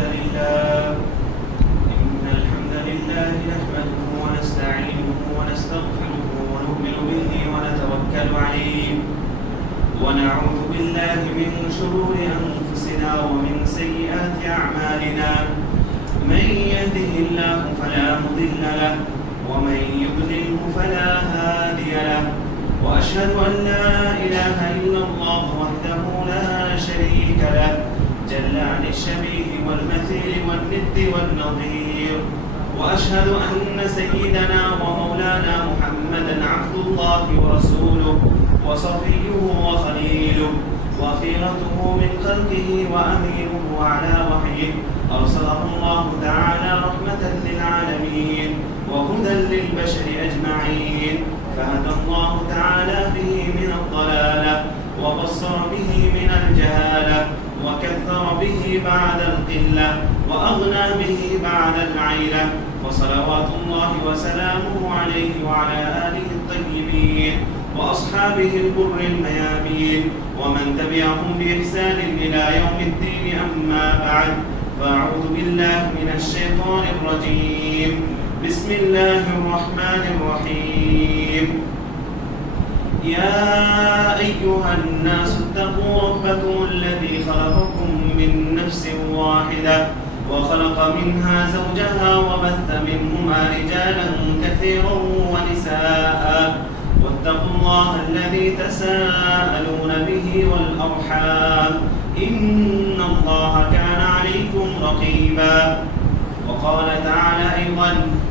الحمد لله نحمده ونستعينه ونستغفره ونؤمن به ونتوكل عليه ونعوذ بالله من شرور أنفسنا ومن سيئات أعمالنا من يهده الله فلا مضل له ومن يضلله فلا هادي له وأشهد أن لا إله إلا الله وحده لا شريك له جل عن الشبيه والمثيل والند والنظير وأشهد أن سيدنا ومولانا محمدا عبد الله ورسوله وصفيه وخليله وخيرته من خلقه وأمينه على وحيه أرسله الله تعالى رحمة للعالمين وهدى للبشر أجمعين فهدى الله تعالى به من الضلالة وبصر به من الجهالة وكثر به بعد القلة وأغنى به بعد العيلة وصلوات الله وسلامه عليه وعلى آله الطيبين وأصحابه البر الميامين ومن تبعهم بإحسان إلى يوم الدين أما بعد فأعوذ بالله من الشيطان الرجيم بسم الله الرحمن الرحيم يا أيها الناس اتقوا ربكم الذي خلقكم من نفس واحدة وخلق منها زوجها وبث منهما رجالا كثيرا ونساء واتقوا الله الذي تساءلون به والأرحام إن الله كان عليكم رقيبا وقال تعالى أيضا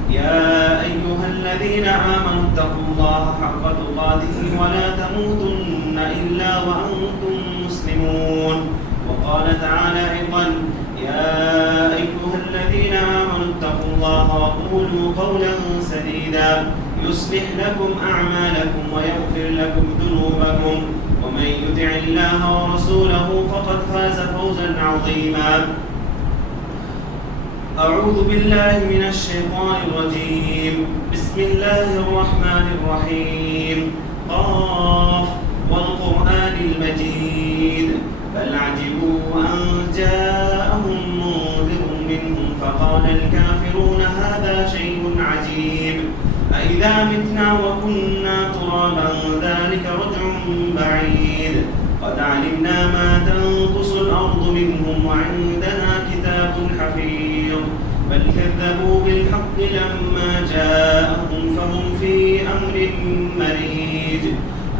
يا أيها الذين آمنوا اتقوا الله حق تقاته ولا تموتن إلا وأنتم مسلمون وقال تعالى أيضا يا أيها الذين آمنوا اتقوا الله وقولوا قولا سديدا يصلح لكم أعمالكم ويغفر لكم ذنوبكم ومن يطع الله ورسوله فقد فاز فوزا عظيما أعوذ بالله من الشيطان الرجيم بسم الله الرحمن الرحيم قاف والقرآن المجيد بل عجبوا أن جاءهم منذر منهم فقال الكافرون هذا شيء عجيب أإذا متنا وكنا ترابا ذلك رجع بعيد قد علمنا ما تنقص الأرض منهم وعندنا كتاب حفيظ بل كذبوا بالحق لما جاءهم فهم في أمر مريج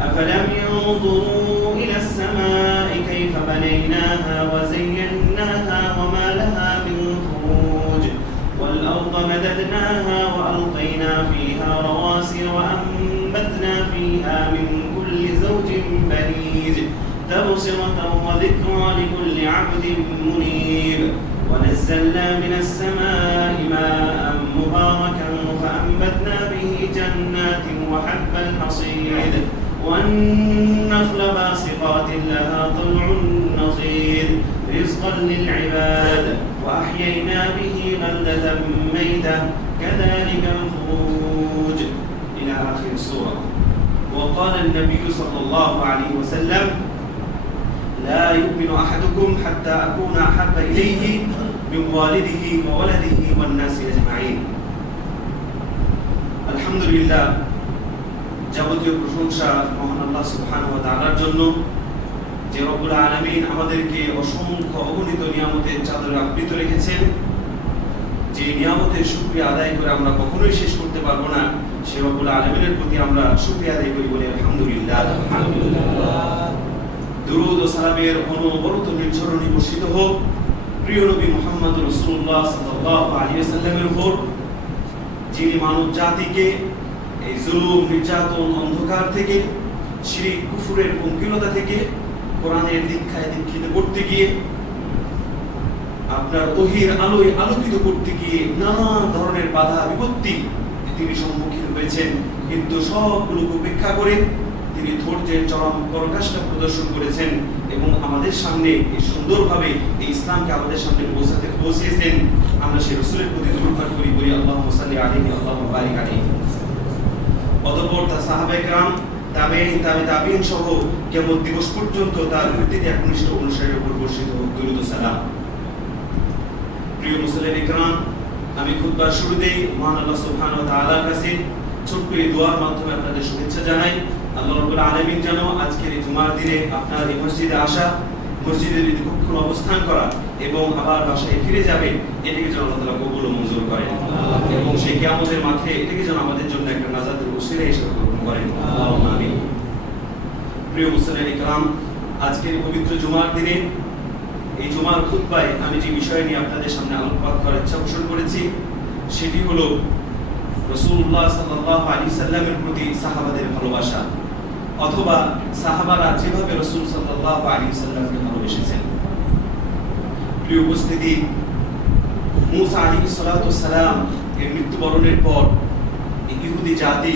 أفلم ينظروا إلى السماء كيف بنيناها وزيناها وما لها من فروج والأرض مددناها وألقينا فيها رواسي وأنبتنا فيها من كل زوج بهيج تبصرة وذكرى لكل عبد منيب ونزلنا من السماء ماء مباركا فأنبتنا به جنات وحب الحصيد والنخل باسقات لها طلع نضيد رزقا للعباد وأحيينا به بلدة ميتة كذلك الخروج إلى آخر السورة. وقال النبي صلى الله عليه وسلم لا يؤمن أحدكم حتى أكون أحب إليه من والده وولده والناس أجمعين. الحمد لله যাবতীয় প্রশংসা মহান আল্লাহ সুবহানাহু ওয়া তাআলার জন্য যে রব্বুল আলামিন আমাদেরকে অসংখ্য অগণিত নিয়ামতের চাদরে আবৃত রেখেছেন, যে নিয়ামতের শুকরিয়া আদায় করে আমরা কখনোই শেষ করতে পারবো না। সে রব্বুল আলামিনের প্রতি আমরা শুকরিয়া আদায় করি বলে আলহামদুলিল্লাহ। দুরূদ ও সালামের অনবরত নির্ঝরণী বর্ষিত হোক প্রিয় নবী মুহাম্মদ রাসূলুল্লাহ সাল্লাল্লাহু আলাইহি ওয়াসাল্লামের উপর, যিনি মানব জাতিকে এই জুলুম, নির্যাতন, অন্ধকার থেকে, শিরক, কুফরের পঙ্কিলতা থেকে কোরআনের দীক্ষায় দীক্ষিত করতে গিয়ে, আপনার ওহীর আলোয় আলোকিত করতে গিয়ে নানা ধরনের বাধা বিপত্তি তিনি সম্মুখীন হয়েছেন, কিন্তু সবগুলোকে উপেক্ষা করে তিনি ধৈর্যের চরম পরাকাষ্ঠা প্রদর্শন করেছেন এবং আমাদের সামনে এই সুন্দরভাবে এই ইসলামকে আমাদের সামনে পৌঁছিয়েছেন। আমরা সেই রাসূলের প্রতি দরুদ করি, বলি আল্লাহুম্মা সাল্লি আলাইহি আল্লাহুম্মা বারিক আলাইহি। অতঃপর তার সাহাবায়ে কেরাম, তাবেঈন, তাবেঈন সহ কিয়ামত দিবস পর্যন্ত তার ভিত্তিতে একনিষ্ঠ অনুসারীর উপর বর্ষিত হোক দরুদ ও সালাম। প্রিয় মুসলিম ইকরাম, আমি খুতবার শুরুতেই মহান আল্লাহ সুবহানাহু ওয়া তাআলার কাছে ছোট্ট এই দোয়ার মাধ্যমে আপনাদের শুভেচ্ছা জানাই। আল্লাহ রাব্বুল আলামিন যেন আজকের এই জুমার দিনে আপনার এই মসজিদে আসা, মসজিদের দীর্ঘক্ষণ অবস্থান করা এবং আবার বাসায় ফিরে যাবেন, এটাকে যেন আল্লাহ তাআলা কবুল ও মঞ্জুর করেন এবং সেই কিয়ামতের মাঠে এটাকে যেন আমাদের জন্য একটা নাজাতের ওসিলা হিসেবে গ্রহণ করেন। আল্লাহুম্মা আমিন। প্রিয় মুসলিম ইকরাম, আজকের পবিত্র জুমার দিনে এই জুমার খুতবায় আমি যে বিষয় নিয়ে আপনাদের সামনে আলোকপাত করার ইচ্ছা পোষণ করেছি সেটি হলো রাসূলুল্লাহ সাল্লাল্লাহু আলাইহি সাল্লামের প্রতি সাহাবাদের ভালোবাসা, অথবা সাহাবারা যেভাবে রাসূল সাল্লাল্লাহু আলাইহি সাল্লামকে ভালোবেসেছেন। প্রিয় উপস্থিতি, মুসা আলাইহিস সালাতু ওয়াস সালাম এর মৃত্যুবরণের পর ইহুদি জাতি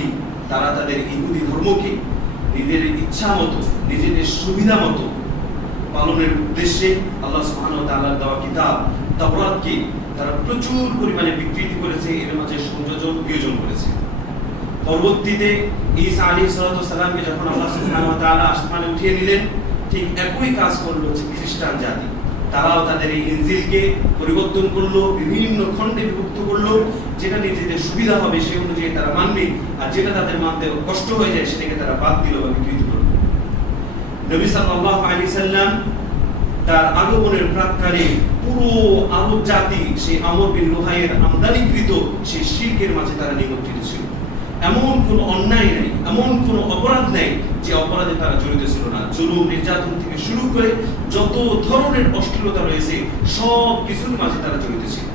তারা তাদের ইহুদি ধর্মকে নিজেদের ইচ্ছা মতো, নিজেদের সুবিধা মতো পালনের উদ্দেশ্যে আল্লাহ সুবহানাহু ওয়া তাআলার দেওয়া কিতাব তাওরাতকে তারা প্রচুর পরিমাণে বিকৃতি করেছে, এর মাঝে সংযোজন বিয়োজন করেছে। পরবর্তীতে ঈসা আলাইহিস সালাতু ওয়াস সালামকে যখন আল্লাহ সুবহানাহু ওয়া তাআলা আসমানে উঠিয়ে নিলেন, ঠিক একই কাজ করলো খ্রিস্টান জাতি। তারাও তাদের এই ইনজিলকে পরিবর্তন করলো, বিভিন্ন খণ্ডে বিভক্ত করলো, যেটা নিজেদের সুবিধা হবে সেই অনুযায়ী তারা মানবে, আর যেটা তাদের মানতে কষ্ট হয়ে যায় সেটাকে তারা বাদ দিল বা বিকৃতি করলো। নবী সাল্লাল্লাহু আলাইহি সাল্লাম তার আগমনের প্রাক্কালে পুরো আরব জাতি সেই আমর বিন লুহাইয়ের আমদানিকৃত সেই শিরকের মাঝে তারা নিমজ্জিত ছিল। এমন কোন অন্যায় নেই, এমন কোন অপরাধ নেই যে অপরাধে তারা জড়িত ছিল না। জুলুম, নির্যাতন থেকে শুরু করে যত ধরনের অশ্লীলতা রয়েছে সব কিছুর মাঝে তারা জড়িত ছিল।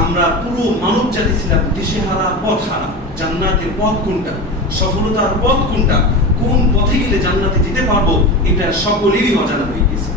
আমরা পুরো মানব জাতি ছিলাম দিশেহারা, পথহারা। জান্নাতের পথ কোনটা, সফলতার পথ কোনটা, কোন পথে গেলে জান্নাতে যেতে পারবো, এটা সকলেরই অজানা হয়ে গেছে।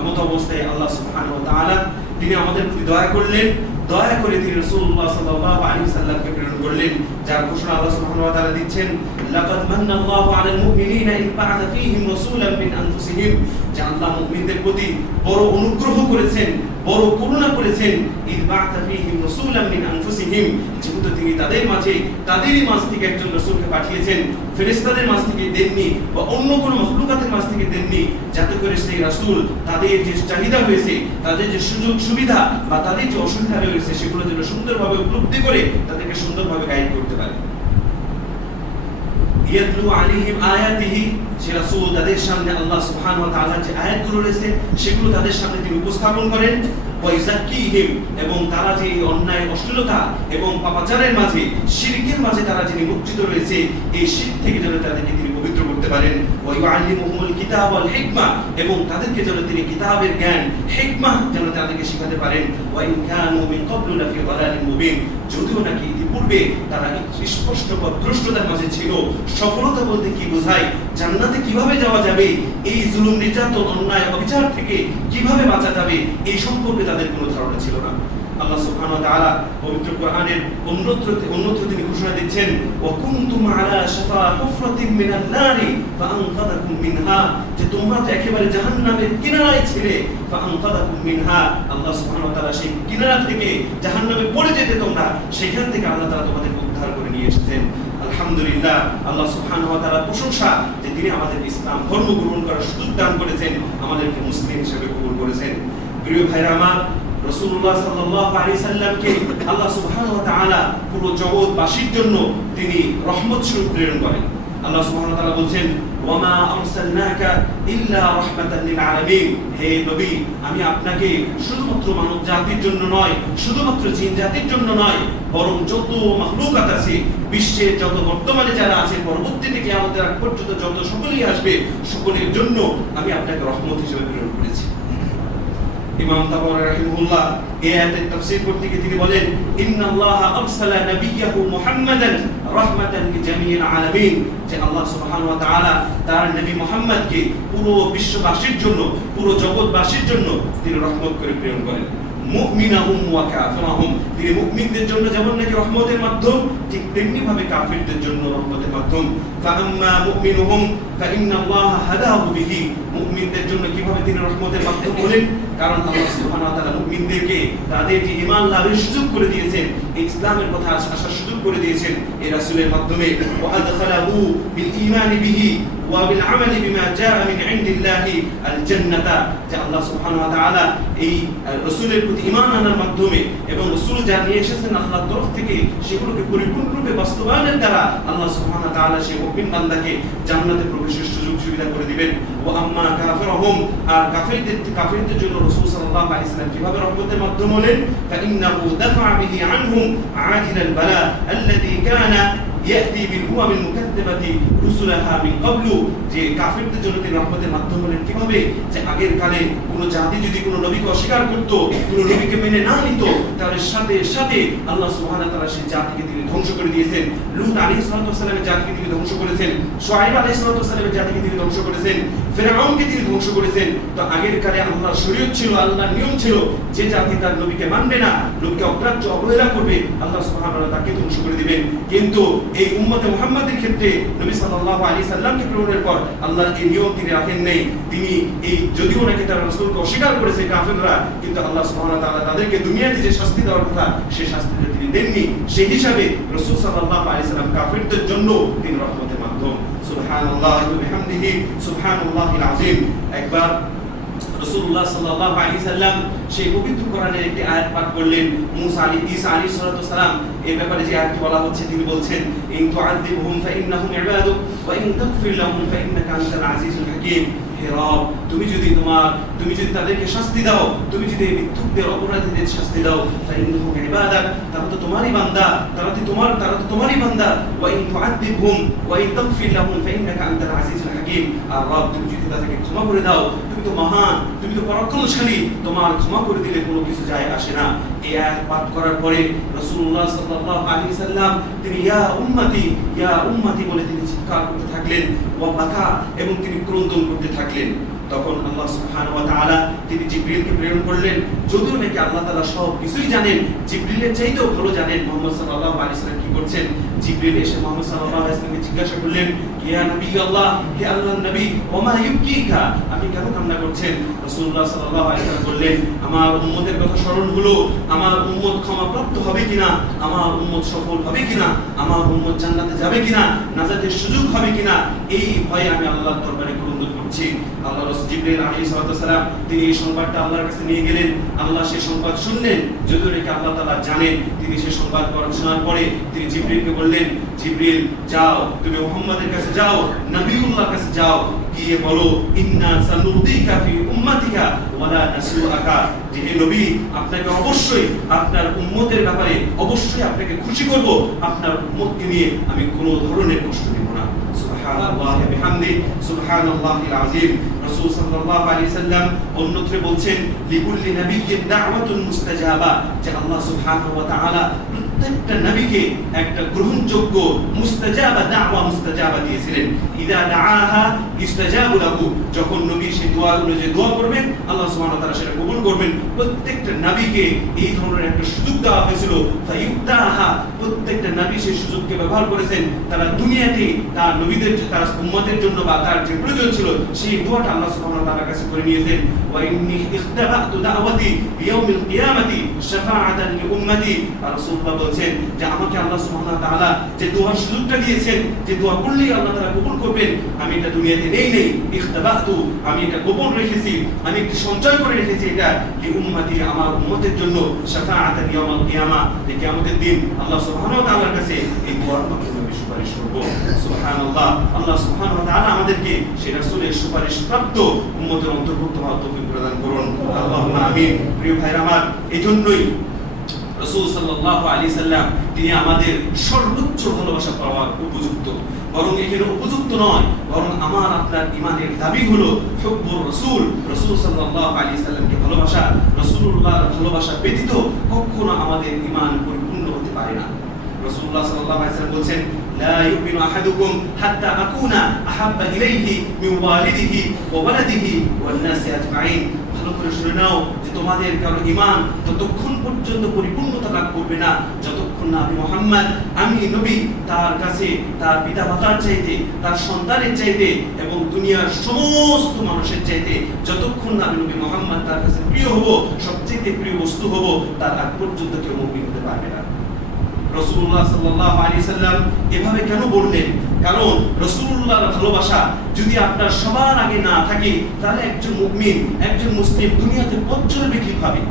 এমন অবস্থায় আল্লাহ সুবহানাহু ওয়া তাআলা তিনি আমাদের প্রতি দয়া করলেন, দয়া করে তিনি রাসূলুল্লাহ সাল্লাল্লাহু আলাইহি সাল্লামকে প্রেরণ করলেন, যার ঘোষণা আল্লাহ সুবহানাহু ওয়া তাআলা দিচ্ছেন, লাকাদ মান্নাল্লাহু আলাল মুমিনিনা ইয বা'আথা ফীহিম রাসূলাম মিন আনফুসিহিম, যে আল্লাহ মুমিনদের প্রতি বড় অনুগ্রহ করেছেন, বড় করুণা করেছেন। ইয বা'আথা ফীহিম রাসূলাম মিন আনফুসিহিম, যেহেতু তিনি তাদের মাঝে, তাদেরই মাঝ থেকে একজন রাসূলকে পাঠিয়েছেন, ফেরেশতাদের মাঝ থেকে দেননি বা অন্য কোনো মাখলুকাতের মাঝ থেকে দেননি, যাতে করে সেই রাসূল তাদের যে চাহিদা হয়েছে, তাদের যে সুযোগ সুবিধা বা তাদের যে অসুবিধা রয়েছে সেগুলো যেন সুন্দরভাবে উপলব্ধি করে তাদেরকে সুন্দরভাবে গাইড করতে পারে। ইয়াতলু আলাইহিম আয়াতিহি, সে রাসূল তাদের সামনে আল্লাহ সুবহানাহু ওয়া তাআলার যে আয়াতগুলো রয়েছে সেগুলো তাদের সামনে তিনি উপস্থাপন করেন। ওয়া ইযাক্কিহিম, এবং তারা যে অন্যায়, অশ্লীলতা এবং পাপাচারের মাঝে, শিরকের মাঝে তারা যে নিমজ্জিত রয়েছে, এই শিরক থেকে যেন তাদেরকে তিনি পবিত্র করতে পারেন। ওয়া ইউআল্লিমুহুমুল কিতাব ওয়াল হিকমা, এবং তাদেরকে যেন তিনি কিতাবের জ্ঞান, হিকমা যেন তাদেরকে শিখাতে পারেন। ওয়া ইন কানু মিন ক্বাবলু লাফি যালালিন মুবিন, যদিও নাকি ইতিপূর্বে তারা স্পষ্ট পথভ্রষ্টতার মাঝে ছিল। সফলতা বলতে কি বোঝায়, জান্নাতে কিভাবে যাওয়া যাবে, এই জুলুম, নির্যাতন, অন্যায়, অবিচার থেকে কিভাবে বাঁচা যাবে, এই সম্পর্কে তাদের কোনো ধারণা ছিল না। আল্লাহ সুবহানাহু ওয়া তাআলা পবিত্র কোরআনের অন্যত্র তিনি ঘোষণা দিচ্ছেন, ওয়া কুনতুম আলা শাফা হুফরাতিন মিনান নারি ফাআনকাদাকুম মিনহা, যে তোমরা তো একেবারে জাহান্নামের কিনারায় ছিলে, ফাআনকাদাকুম মিনহা, আল্লাহ সুবহানাহু ওয়া তাআলা সেই কিনারা থেকে জাহান্নামে পড়ে যেতে তোমরা, সেখান থেকে আল্লাহ তাআলা তোমাদেরকে উদ্ধার করে নিয়ে এসেছেন। আলহামদুলিল্লাহ, আল্লাহ সুবহানাহু ওয়া তাআলার প্রশংসা যে তিনি আমাদের ইসলাম ধর্ম গ্রহণ করার সুযোগ দান করেছেন, আমাদেরকে মুসলিম হিসেবে কবুল করেছেন। প্রিয় ভাইরা আমার, রাসূলুল্লাহ সাল্লাল্লাহু আলাইহি সাল্লামকে আল্লাহ সুবহানাহু ওয়া তাআলা পুরো জগৎবাসীর জন্য তিনি রহমত স্বরূপ প্রেরণ করেন। আল্লাহ সুবহানাহু ওয়া তাআলা বলেন, ওয়া মা আরসালনাকা ইল্লা রাহমাতাল লিল আলামিন, হে নবী, আমি আপনাকে শুধুমাত্র মানব জাতির জন্য নয়, শুধুমাত্র জিন জাতির জন্য নয়, বরং যত মাখলুকাত আছে বিশ্বের, যত বর্তমানে যারা আছে, পরবর্তীতে কিয়ামতের আগ পর্যন্ত যত সকলেই আসবে, সকলের জন্য আমি আপনাকে রহমত হিসেবে প্রেরণ করেছি। ইমাম তাবরি রাহিমাহুল্লাহ এই আয়াতের তাফসীর করতে গিয়ে তিনি বলেন, ইন্নাল্লাহা আরসালা নাবিয়্যাহু মুহাম্মাদান রাহমাতান লিজামিল আলামিন, যে আল্লাহ সুবহানাহু ওয়া তাআলা তার নবী মুহাম্মদকে পুরো বিশ্ববাসীর জন্য, পুরো জগৎবাসীর জন্য তিনি রহমত করে প্রেরণ করেন। মুমিনাহুম ওয়া কাফিরাহুম, তিনি মুমিনদের জন্য যেমন নাকি রহমতের মাধ্যম, ঠিক তেমনি ভাবে কাফিরদের জন্য রহমতের মাধ্যম। ফাআম্মা মুমিনুহুম ফাইন্নাল্লাহা হাদাহু বিহি, মুমিনদের জন্য কিভাবে তিনি রহমতের মাধ্যম হলেন, কারণ আল্লাহ সুবহানাহু ওয়া তাআলা মুমিনদেরকে তাদের যে ঈমান লাভের সুযোগ করে দিয়েছেন, এই ইসলামের কথা আসার সুযোগ করে দিয়েছেন এই রাসূলের মাধ্যমে। ওয়া আদখালাহু বিল ঈমানি বিহি ওয়া বিল আমালি বিমা জাআ মিন ইনদিল্লাহি আল জান্নাতা, যে আল্লাহ সুবহানাহু ওয়া তাআলা এই রাসূলের প্রতি ঈমান আনার মাধ্যমে এবং রাসূল যা নিয়ে এসেছেন আল্লাহর তরফ থেকে সেগুলোকে পরিপূর্ণরূপে বাস্তবায়নের দ্বারা আল্লাহ সুবহানাহু ওয়া তাআলা সেই মুমিন বান্দাকে জান্নাতে প্রবেশের সুযোগ সুবিধা করে দিবেন। ওয়া আম্মা কাফিরুহুম, আর কাফিরদের জন্য রাসূল সাল্লাল্লাহু আলাইহি ওয়াসাল্লাম কিভাবে রহমতের মাধ্যম হলেন, ফাইন্নাহু দাফা বিহি আনহুম আজিলাল বালা আল্লাযী কানা ইয়াতি বিল উমামিল মুকাদ্দিমাতি রুসুলাহা মিন ক্বাবলু, যে কাফিরদের জন্য তিনি রহমতের মাধ্যম হলেন কিভাবে, যে আগের কালে কোন জাতি যদি কোন নবীকে অস্বীকার করত, কোন নবীকে মেনে না নিত, তাহলে সাথে সাথে আল্লাহ সুবহানাহু ওয়া তাআলা সেই জাতিকে তিনি ধ্বংস করে দিয়েছেন। লূত আলাইহিস সালামের জাতিকে তিনি ধ্বংস করেছেন, শুআয়ব আলাইহিস সালামের জাতিকে তিনি ধ্বংস করেছেন, ফিরআউনকে তিনি ধ্বংস করেছেন। তো আগের কালে আল্লাহর শরীয়ত ছিল, আল্লাহর নিয়ম ছিল, যে জাতি তার নবীকে মানবে না, নবীকে অগ্রাহ্য অবহেলা করবে, আল্লাহ সুবহানাহু ওয়া তাআলা তাকে ধ্বংস করে দিবেন। কিন্তু এই উম্মতে মুহাম্মাদের ক্ষেত্রে নবী সাল্লাল্লাহু আলাইহি সাল্লামকে প্রেরণের পর আল্লাহর এই নিয়ম তিনি রাখেন নাই। তিনি এই যদিও নাকি তারা রাসূলকে অস্বীকার করেছে কাফিররা, কিন্তু আল্লাহ সুবহানাহু ওয়া তাআলা তাদেরকে দুনিয়াতে যে শাস্তি দেওয়ার কথা সেই শাস্তিটা তিনি দেননি। সেই হিসাবে রাসূল সাল্লাল্লাহু আলাইহি সাল্লাম কাফিরদের জন্য তিনি রহমতের মাধ্যম। সুবহানাল্লাহি ওয়া বিহামদিহি সুবহানাল্লাহিল আযীম। একবার রাসূলুল্লাহ সাল্লাল্লাহু আলাইহি সাল্লাম সেই পবিত্র কোরআনের একটি আয়াত পাঠ করলেন। ঈসা আলাইহিস সালাম এই ব্যাপারে যে আয়াতটি বলা হচ্ছে তিনি বলছেন, ইন তুআযিবহুম ফাইন্নাহুম ইবাদুক ওয়া ইন তাগফির লাহুম ফাইন্নাকা আনতাল আজিজুল হাকীম। হে রব, তুমি যদি তাদেরকে শাস্তি দাও, তুমি যদি এই মিথ্যুকদের অপরাধীদের শাস্তি দাও, ফাইন্নাহুম ইবাদাক, তারা তো তোমারই বান্দা, তারা তো তোমারই বান্দা। ওয়া ইন তুআযিবহুম ওয়া ইন তাগফির লাহুম ফাইন্নাকা আনতাল আজিজুল হাকীম। আর রব, তুমি যদি তাদেরকে ক্ষমা করে দাও, তুমি তো মহান, তুমি তো পরাক্রমশালী, তোমার ক্ষমা করে দিলে কোনো কিছু যায় আসে না। এই আয়াত পাঠ করার পরে রাসূলুল্লাহ সাল্লাল্লাহু আলাইহি সাল্লাম তিনি ইয়া উম্মতি বলে তিনি চিৎকার করতে থাকলেন, ওয়া বাকা, এবং তিনি ক্রন্দন করতে থাকলেন। তখন আল্লাহ সুবহানাহু ওয়া তাআলা তিনি জিবরিলকে প্রেরণ করলেন। যদিও নাকি আল্লাহ তাআলা সব কিছুই জানেন, জিবরিলের চাইতেও ভালো জানেন মুহাম্মদ সাল্লাল্লাহু আলাইহি ওয়াসাল্লাম কি করছেন। জিবরিল এসে মুহাম্মদ সাল্লাল্লাহু আলাইহি ওয়াসাল্লামকে জিজ্ঞাসা করলেন, ইয়া নবী আল্লাহ, হে আল্লাহর নবী, ওমা ইউকিকা, আপনি কেন কান্না করছেন? রাসূলুল্লাহ সাল্লাল্লাহু আলাইহি ওয়াসাল্লাম বললেন, আমার উম্মতের কথা স্মরণ হলো, আমার উম্মত ক্ষমাপ্রাপ্ত হবে কিনা, আমার উম্মত সফল হবে কিনা, আমার উম্মত জান্নাতে যাবে কিনা, নাজাতের সুযোগ হবে কিনা, এই ভয়ে আমি আল্লাহর দরবারে ক্রন্দন করছি। আল্লাহ রাসূল জিবরিল আলাইহিস সালাম তিনি এই সংবাদটা আল্লাহর কাছে নিয়ে গেলেন। আল্লাহ সেই সংবাদ শুনলেন, যদিও নাকি আল্লাহ তাআলা জানেন। তিনি সেই সংবাদ শোনার পরে তিনি জিবরিলকে বললেন, জিবরিল যাও, তুমি মুহাম্মাদের কাছে যাও, নবিউল্লাহর কাছে যাও, গিয়ে বলো, ইন্না সানুরদিকা ফি উম্মাতিকা ওয়ালা নাসুআকা, যে হে নবী, আপনাকে অবশ্যই আপনার উম্মতের ব্যাপারে অবশ্যই আপনাকে খুশি করব, আপনার উম্মতকে নিয়ে আমি কোনো ধরনের কষ্ট দেব না। সুবহানাল্লাহি ওয়া বিহামদিহি সুবহানাল্লাহিল আযীম। রাসূল সাল্লাল্লাহু আলাইহি সাল্লাম অন্যত্র বলছেন, লিকুল্লি নাবিয়্যিন দাওয়াতুন মুস্তাজাবা, যে আল্লাহ সুবহানাহু ওয়া তাআলা প্রত্যেকটা নবীকে একটা গ্রহণযোগ্য মুস্তাজাবা দাওয়া মুস্তাজাবা দিয়েছিলেন। ইদা দাআহা ইস্তাজাবু লাহু, যখন নবী সেই দোয়াগুলো যে দোয়া করবেন আল্লাহ সুবহানাহু ওয়া তাআলা সেটা কবুল করবেন। প্রত্যেকটা নবীকে এই ধরনের একটা সুযোগ দেওয়া হয়েছিল। ফায়ুক্তাহা, প্রত্যেকটা নবী সেই সুযোগকে ব্যবহার করেছেন। তারা দুনিয়াতে তার নবীদের, তার উম্মতের জন্য বা তার যে প্রয়োজন ছিল সেই দোয়াটা আল্লাহ সুবহানাহু ওয়া তাআলার কাছে করে নিয়েছেন। ওয়া ইন্নী ইখতাবাতু দাওয়াতি বিয়াউমিল কিয়ামাতি শাফাআতান লিউম্মতি। রাসূলুল্লাহ বলছেন যে আমাকে আল্লাহ সুবহানাহু ওয়া তাআলা যে দোয়ার সুযোগটা দিয়েছেন, যে দোয়া করলেই আল্লাহ তাআলা কবুল করবেন, আমি এটা দুনিয়াতে নেই ইখতাবাতু, আমি এটা গোপন রেখেছি, আমি একটু সঞ্চয় করে রেখেছি এটা লিউম্মতি, আমার উম্মতের জন্য, শাফাআতান ইয়াউমিল কিয়ামা, যে কিয়ামতের দিন আল্লাহ সুবহানাহু ওয়া তাআলার কাছে এই দোয়ার মাধ্যমে সুপারিশ করব। সুবহানাল্লাহ, আল্লাহ সুবহানাহু ওয়া তাআলা আমাদেরকে সেই রাসূলের সুপারিশ প্রাপ্ত উম্মতের অন্তর্ভুক্ত হওয়ার তৌফিক প্রদান করুন। আল্লাহুম্মা আমিন। প্রিয় ভাইরা আমার, এজন্যই রাসূল সাল্লাল্লাহু আলাইহি সাল্লাম তিনি আমাদের সর্বোচ্চ ভালোবাসা পাওয়ার উপযুক্ত। বরং এখানে উপযুক্ত নয়, বরং আমার আপনার ঈমানের দাবি হলো হুব্বুর রাসূল, রাসূল সাল্লাল্লাহু আলাইহি সাল্লামকে ভালোবাসা। রাসূলুল্লাহর ভালোবাসা ব্যতীত কখনো আমাদের ঈমান পরিপূর্ণ হতে পারে না। রাসূলুল্লাহ সাল্লাল্লাহু আলাইহি সাল্লাম বলেন, লা ইউমিনু আহাদুকুম হাত্তা আকুনা আহাব্বা ইলাইহি মিন ওয়ালিদিহি ওয়া ওয়ালাদিহি ওয়ান নাসি আজমাইন। ভালো করে শুনে নাও যে তোমাদের কারো ঈমান ততক্ষণ পর্যন্ত পরিপূর্ণতা লাভ করবে না যতক্ষণ না আমি মুহাম্মদ, আমি নবী, তার কাছে তার পিতামাতার চাইতে, তার সন্তানের চাইতে এবং দুনিয়ার সমস্ত মানুষের চাইতে যতক্ষণ না আমি নবী মুহাম্মদ তার কাছে প্রিয় হব, সবচেয়ে প্রিয় বস্তু হব, তার আগ পর্যন্ত কেউ মুমিন হতে পারবে না। রাসূলুল্লাহ সাল্লাল্লাহু আলাইহি সাল্লাম এভাবে কেন বললেন? কারণ রাসূলুল্লাহর ভালোবাসা যদি আপনার সবার আগে না থাকে, তাহলে একজন মুমিন, একজন মুসলিম দুনিয়াতে পথ চলবে কিভাবে?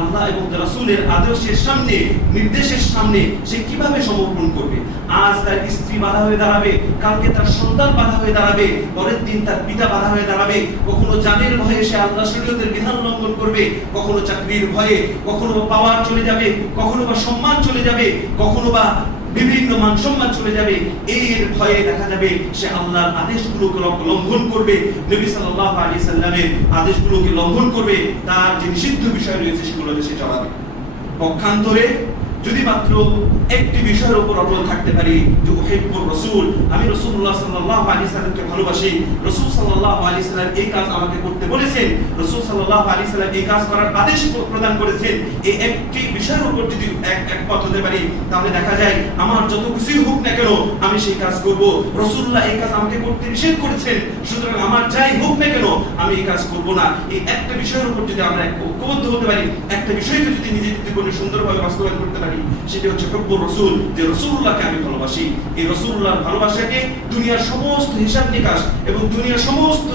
আল্লাহ এবং রাসূলের আদর্শের সামনে, নির্দেশের সামনে সে কিভাবে সমর্পণ করবে? আজ তার স্ত্রী বাধা হয়ে দাঁড়াবে, কালকে তার সন্তান বাধা হয়ে দাঁড়াবে, পরের দিন তার পিতা বাধা হয়ে দাঁড়াবে। কখনো জানের ভয়ে সে আল্লাহ শরীয়তের বিধান লঙ্ঘন করবে, কখনো চাকরির ভয়ে, কখনো পাওয়ার চলে যাবে, কখনো বা সম্মান চলে যাবে, কখনো বা বিভিন্ন মান সম্মান চলে যাবে। এর ভয়ে দেখা যাবে সে আল্লাহর আদেশগুলোকে লঙ্ঘন করবে, নবী সাল্লাল্লাহু আলাইহি সাল্লামের আদেশগুলোকে লঙ্ঘন করবে, তার যে নিষিদ্ধ বিষয় রয়েছে সেগুলোকে সে চালাবে। পক্ষান্তরে যদি মাত্র একটি বিষয়ের উপর অটল থাকতে পারি যে উহিব্বুর রাসূল, আমি রাসূলুল্লাহ সাল্লাল্লাহু আলাইহি সাল্লামকে ভালোবাসি, রাসূল সাল্লাল্লাহু আলাইহি সাল্লাম এই কাজ আমাকে করতে বলেছেন, রাসূল সাল্লাল্লাহু আলাইহি সাল্লাম এই কাজ করার আদেশ প্রদান করেছেন, এই একটি বিষয়ের উপর যদি একমত হতে পারি, তাহলে দেখা যায় আমার যত কিছুই হোক না কেন আমি সেই কাজ করব। রাসূলুল্লাহ এই কাজ আমাকে করতে নিষেধ করেছেন, সুতরাং আমার যাই হোক না কেন আমি এই কাজ করব না। এই একটা বিষয়ের উপর যদি আমরা ঐক্যবদ্ধ হতে পারি, একটা বিষয়কে যদি নিজের জীবনে সুন্দরভাবে বাস্তবায়ন করতে পারি, সেটা হচ্ছে হুব্বুর রাসূল, যে রাসূলুল্লাহকে আমি ভালোবাসি। এই রাসূলুল্লাহর ভালোবাসাকে দুনিয়ার সমস্ত হিসাব নিকাশ এবং দুনিয়ার সমস্ত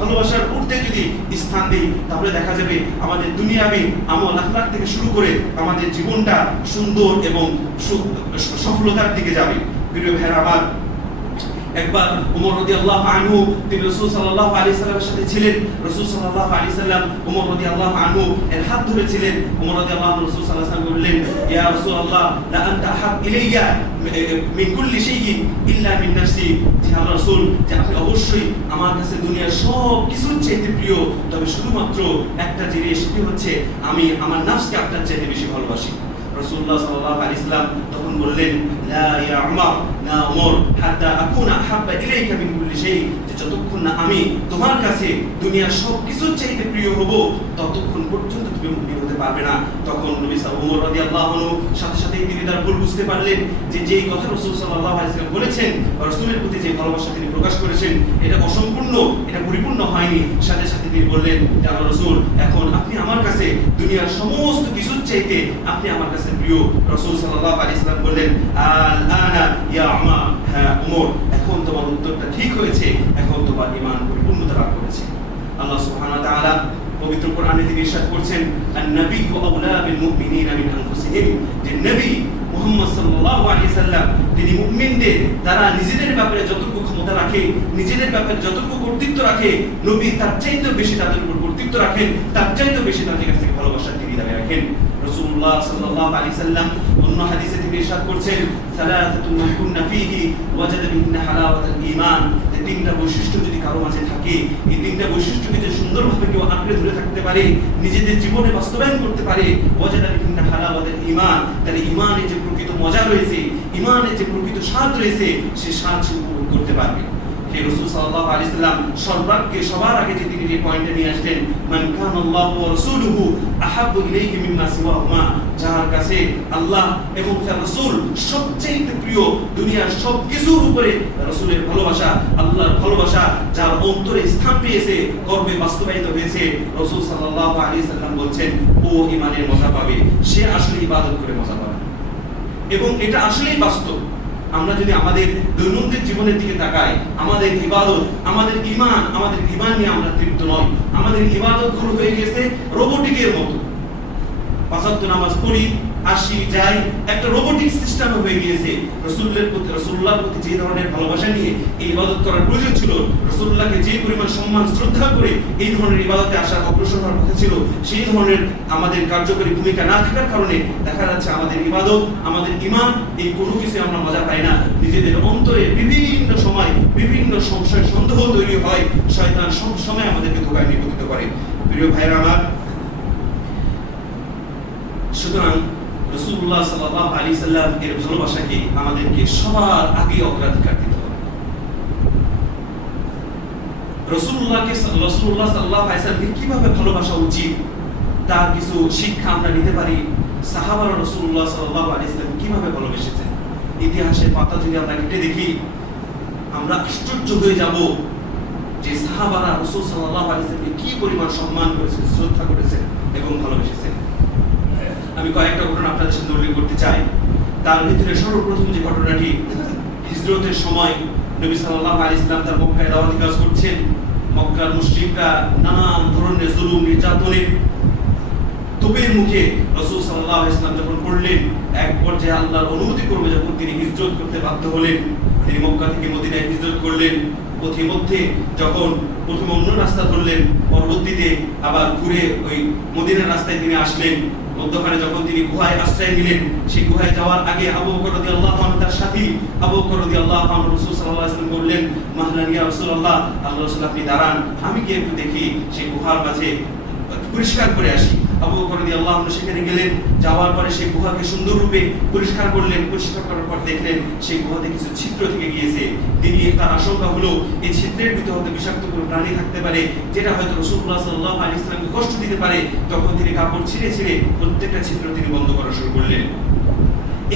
ভালোবাসার ঊর্ধ্বে যদি স্থান দেই, তাহলে দেখা যাবে আমাদের দুনিয়াবি আমল আখলাক থেকে শুরু করে আমাদের জীবনটা সুন্দর এবং সফলতার দিকে যাবে। প্রিয় ভাইরা আমার, একবার ওমর রাদিয়াল্লাহু আনহু তিনি রাসূল সাল্লাল্লাহু আলাইহি সাল্লামের সাথে ছিলেন। রাসূল সাল্লাল্লাহু আলাইহি সাল্লাম ওমর রাদিয়াল্লাহু আনহু এর হাত ধরেছিলেন। ওমর রাদিয়াল্লাহু আনহু রাসূল সাল্লাল্লাহু আলাইহি সাল্লাম বললেন, ইয়া রাসূলুল্লাহ লা আনতা আহাব ইলাইয়া মিন কুল্লি শাইইন ইল্লা মিন নাফসি। যে আল্লাহর রাসূল, যে আপনি অবশ্যই আমার কাছে দুনিয়ার সব কিছুর চাইতে প্রিয়, তবে শুধুমাত্র একটা জিনিস, সেটি হচ্ছে আমি আমার নফসকে আপনার চাইতে বেশি ভালোবাসি। রাসূলুল্লাহ সাল্লাল্লাহু আলাইহি সাল্লাম তখন বললেন, লা ইয়া উমর, না উমর, হাত্তা আকুনা আহাব্বা ইলাইকা মিন কুল্লি শাই, যে যতক্ষণ না আমি তোমার কাছে দুনিয়ার সব কিছুর চাইতে প্রিয় হব, ততক্ষণ পর্যন্ত তুমি মুমিন হতে পারবে না। তখন নবী ওমর রাদিয়াল্লাহু আনহু সাথে সাথে তিনি তার ভুল বুঝতে পারলেন, যে যেই কথা রাসূল সাল্লাল্লাহু আলাইহি সাল্লাম বলেছেন, রাসূলের প্রতি যে ভালোবাসা তিনি প্রকাশ করেছেন, এটা অসম্পূর্ণ, এটা পরিপূর্ণ হয়নি। সাথে সাথে তিনি বললেন, যে আল্লাহর রাসূল, এখন আপনি আমার কাছে দুনিয়ার সমস্ত কিছুর চাইতে আপনি আমার কাছে প্রিয়। রাসূল সাল্লাল্লাহু আলাইহি সাল্লাম বললেন, আল আনা ইয়া উমর, হ্যাঁ উমর, এখন তোমার উত্তরটা ঠিক হয়েছে, এখন তোমার ঈমান পরিপূর্ণতা লাভ করেছে। আল্লাহ সুবহানাহু ওয়া তাআলা পবিত্র কোরআনে তিনি ইরশাদ করছেন, আন-নাবিয়্যু আওলা বিল মুমিনিনা মিন আনফুসিহিম, যে নবী মুহাম্মদ সাল্লাল্লাহু আলাইহি সাল্লাম তিনি মুমিনদের তারা নিজেদের ব্যাপারে যতটুকু ক্ষমতা রাখে, নিজেদের ব্যাপারে যতটুকু কর্তৃত্ব রাখে, নবী তার চাইতেও বেশি তাদের উপর কর্তৃত্ব রাখেন, তার চাইতেও বেশি তাদের কাছে ভালোবাসা তিনি দাবি রাখেন। রাসূলুল্লাহ সাল্লাল্লাহু আলাইহি সাল্লাম অন্য হাদিসে তিনি ইরশাদ করছেন, সালাসাতুন মান কুননা ফীহি ওয়াজাদা বিহিন্না হালাওয়াতাল ঈমান, যে তিনটা বৈশিষ্ট্য যদি কারো মাঝে থাকে, এই তিনটা বৈশিষ্ট্যকে যে সুন্দরভাবে কেউ আঁকড়ে ধরে থাকতে পারে, নিজেদের জীবনে বাস্তবায়ন করতে পারে, ওয়াজাদা বিহিন্না হালাওয়াতাল ঈমান, তাহলে ঈমানের যে প্রকৃত মজা রয়েছে, ঈমানের যে প্রকৃত স্বাদ রয়েছে, সেই স্বাদ সে উপভোগ করতে পারবে। হে রাসূল সাল্লাল্লাহু আলাইহি সাল্লাম সবার আগে যে তিনি এই পয়েন্টে নিয়ে আসলেন, মান কানাল্লাহু ওয়া রাসূলুহু আহাব্বু ইলাইহি মিম্মা সিওয়াহুমা, যার কাছে আল্লাহ এবং তার রাসূল সবচেয়ে প্রিয়, দুনিয়ার সবকিছুর উপরে রাসূলের ভালোবাসা, আল্লাহর ভালোবাসা যার অন্তরে স্থান পেয়েছে, কর্মে বাস্তবায়িত হয়েছে, রাসূল সাল্লাল্লাহু আলাইহি সাল্লাম বলছেন, ও ঈমানের মজা পাবে, সে আসলে ইবাদত করে মজা পাবে। এবং এটা আসলেই বাস্তব। আমরা যদি আমাদের দৈনন্দিন জীবনের দিকে তাকাই, আমাদের ইবাদত, আমাদের ঈমান নিয়ে আমরা তৃপ্ত নই। আমাদের ইবাদতগুলো হয়ে গেছে রোবটিকের মতো। পাঁচ ওয়াক্ত নামাজ পড়ি, আসি, যাই, একটা রোবটিক সিস্টেম হয়ে গিয়েছে। রাসূলুল্লাহর প্রতি যে ধরনের ভালোবাসা নিয়ে এই ইবাদত করার প্রয়োজন ছিল, রাসূলুল্লাহকে যে পরিমাণ সম্মান শ্রদ্ধা করে এই ধরনের ইবাদতে আসার অগ্রসর হওয়ার কথা ছিল, সেই ধরনের আমাদের কার্যকরী ভূমিকা না থাকার কারণে দেখা যাচ্ছে আমাদের ইবাদত, আমাদের ঈমান, এই কোনো কিছু আমরা মজা পাই না। নিজেদের অন্তরে বিভিন্ন সময় বিভিন্ন সংশয় সন্দেহ তৈরি হয়, শয়তান সব সময় আমাদেরকে ধোঁকায় নিপতিত করে। প্রিয় ভাইরা আমার, সুতরাং রাসূলুল্লাহ সাল্লাল্লাহু আলাইহি সাল্লাম এর ভালোবাসাকে আমাদেরকে সবার আগে অগ্রাধিকার দিতে হবে। রাসূলুল্লাহ সাল্লাল্লাহু আলাইহি সাল্লামকে কিভাবে ভালোবাসা উচিত, তার কিছু শিক্ষা আমরা নিতে পারি। সাহাবারা রাসূলুল্লাহ সাল্লাল্লাহু আলাইহি সাল্লাম কিভাবে ভালোবেসেছেন, ইতিহাসের পাতা যদি আমরা ঘেঁটে দেখি, আমরা আশ্চর্য হয়ে যাব যে সাহাবারা রাসূল সাল্লাল্লাহু আলাইহি সাল্লামকে কি পরিমাণ সম্মান করেছেন, শ্রদ্ধা করেছেন এবং ভালোবেসেছেন। আমি কয়েকটা ঘটনা আপনাদের সামনে উল্লেখ করতে চাই। তার ভিতরে সর্বপ্রথম যে ঘটনাটি, হিজরতের সময় নবী সাল্লাল্লাহু আলাইহি ওয়াসাল্লাম তার মক্কায় দাওয়াতি কাজ করছেন। মক্কার মুশরিকরা নানান ধরনের জুলুম নির্যাতনের তোপের মুখে রাসূল সাল্লাল্লাহু আলাইহি ওয়াসাল্লাম যখন পড়লেন, এক পর্যায়ে আল্লাহর অনুমতি ক্রমে যখন তিনি হিজরত করতে বাধ্য হলেন, তিনি মক্কা থেকে মদিনায় হিজরত করলেন। পথিমধ্যে যখন প্রথমে অন্য রাস্তা ধরলেন, পরবর্তীতে আবার ঘুরে ওই মদিনার রাস্তায় তিনি আসলেন। মধ্যখানে যখন তিনি গুহায় আশ্রয় নিলেন, সেই গুহায় যাওয়ার আগে আবু বকর রাদিয়াল্লাহু আনহু তার সাথী আবু বকর রাদিয়াল্লাহু আনহু রাসূল সাল্লাল্লাহু আলাইহি ওয়াসাল্লাম বললেন, মাহলান ইয়া রাসূলুল্লাহ, আল্লাহর রাসূল আপনি দাঁড়ান, আমি গিয়ে একটু দেখি সেই গুহার মাঝে পরিষ্কার করে আসি। আবু বকর রাদিয়াল্লাহু আনহু সেখানে গেলেন। যাওয়ার পরে সেই গুহাকে সুন্দর রূপে পরিষ্কার করলেন। পরিষ্কার করার পর দেখলেন সেই গুহাতে কিছু ছিদ্র থেকে গিয়েছে। তিনি একটা আশঙ্কা হলো এই ছিদ্রের ভিতরে হয়তো বিষাক্ত কোনো প্রাণী থাকতে পারে, যেটা হয়তো রাসূলুল্লাহ সাল্লাল্লাহু আলাইহি ওয়াসাল্লামকে কষ্ট দিতে পারে। তখন তিনি কাপড় ছিঁড়ে ছিঁড়ে প্রত্যেকটা ছিদ্র তিনি বন্ধ করা শুরু করলেন।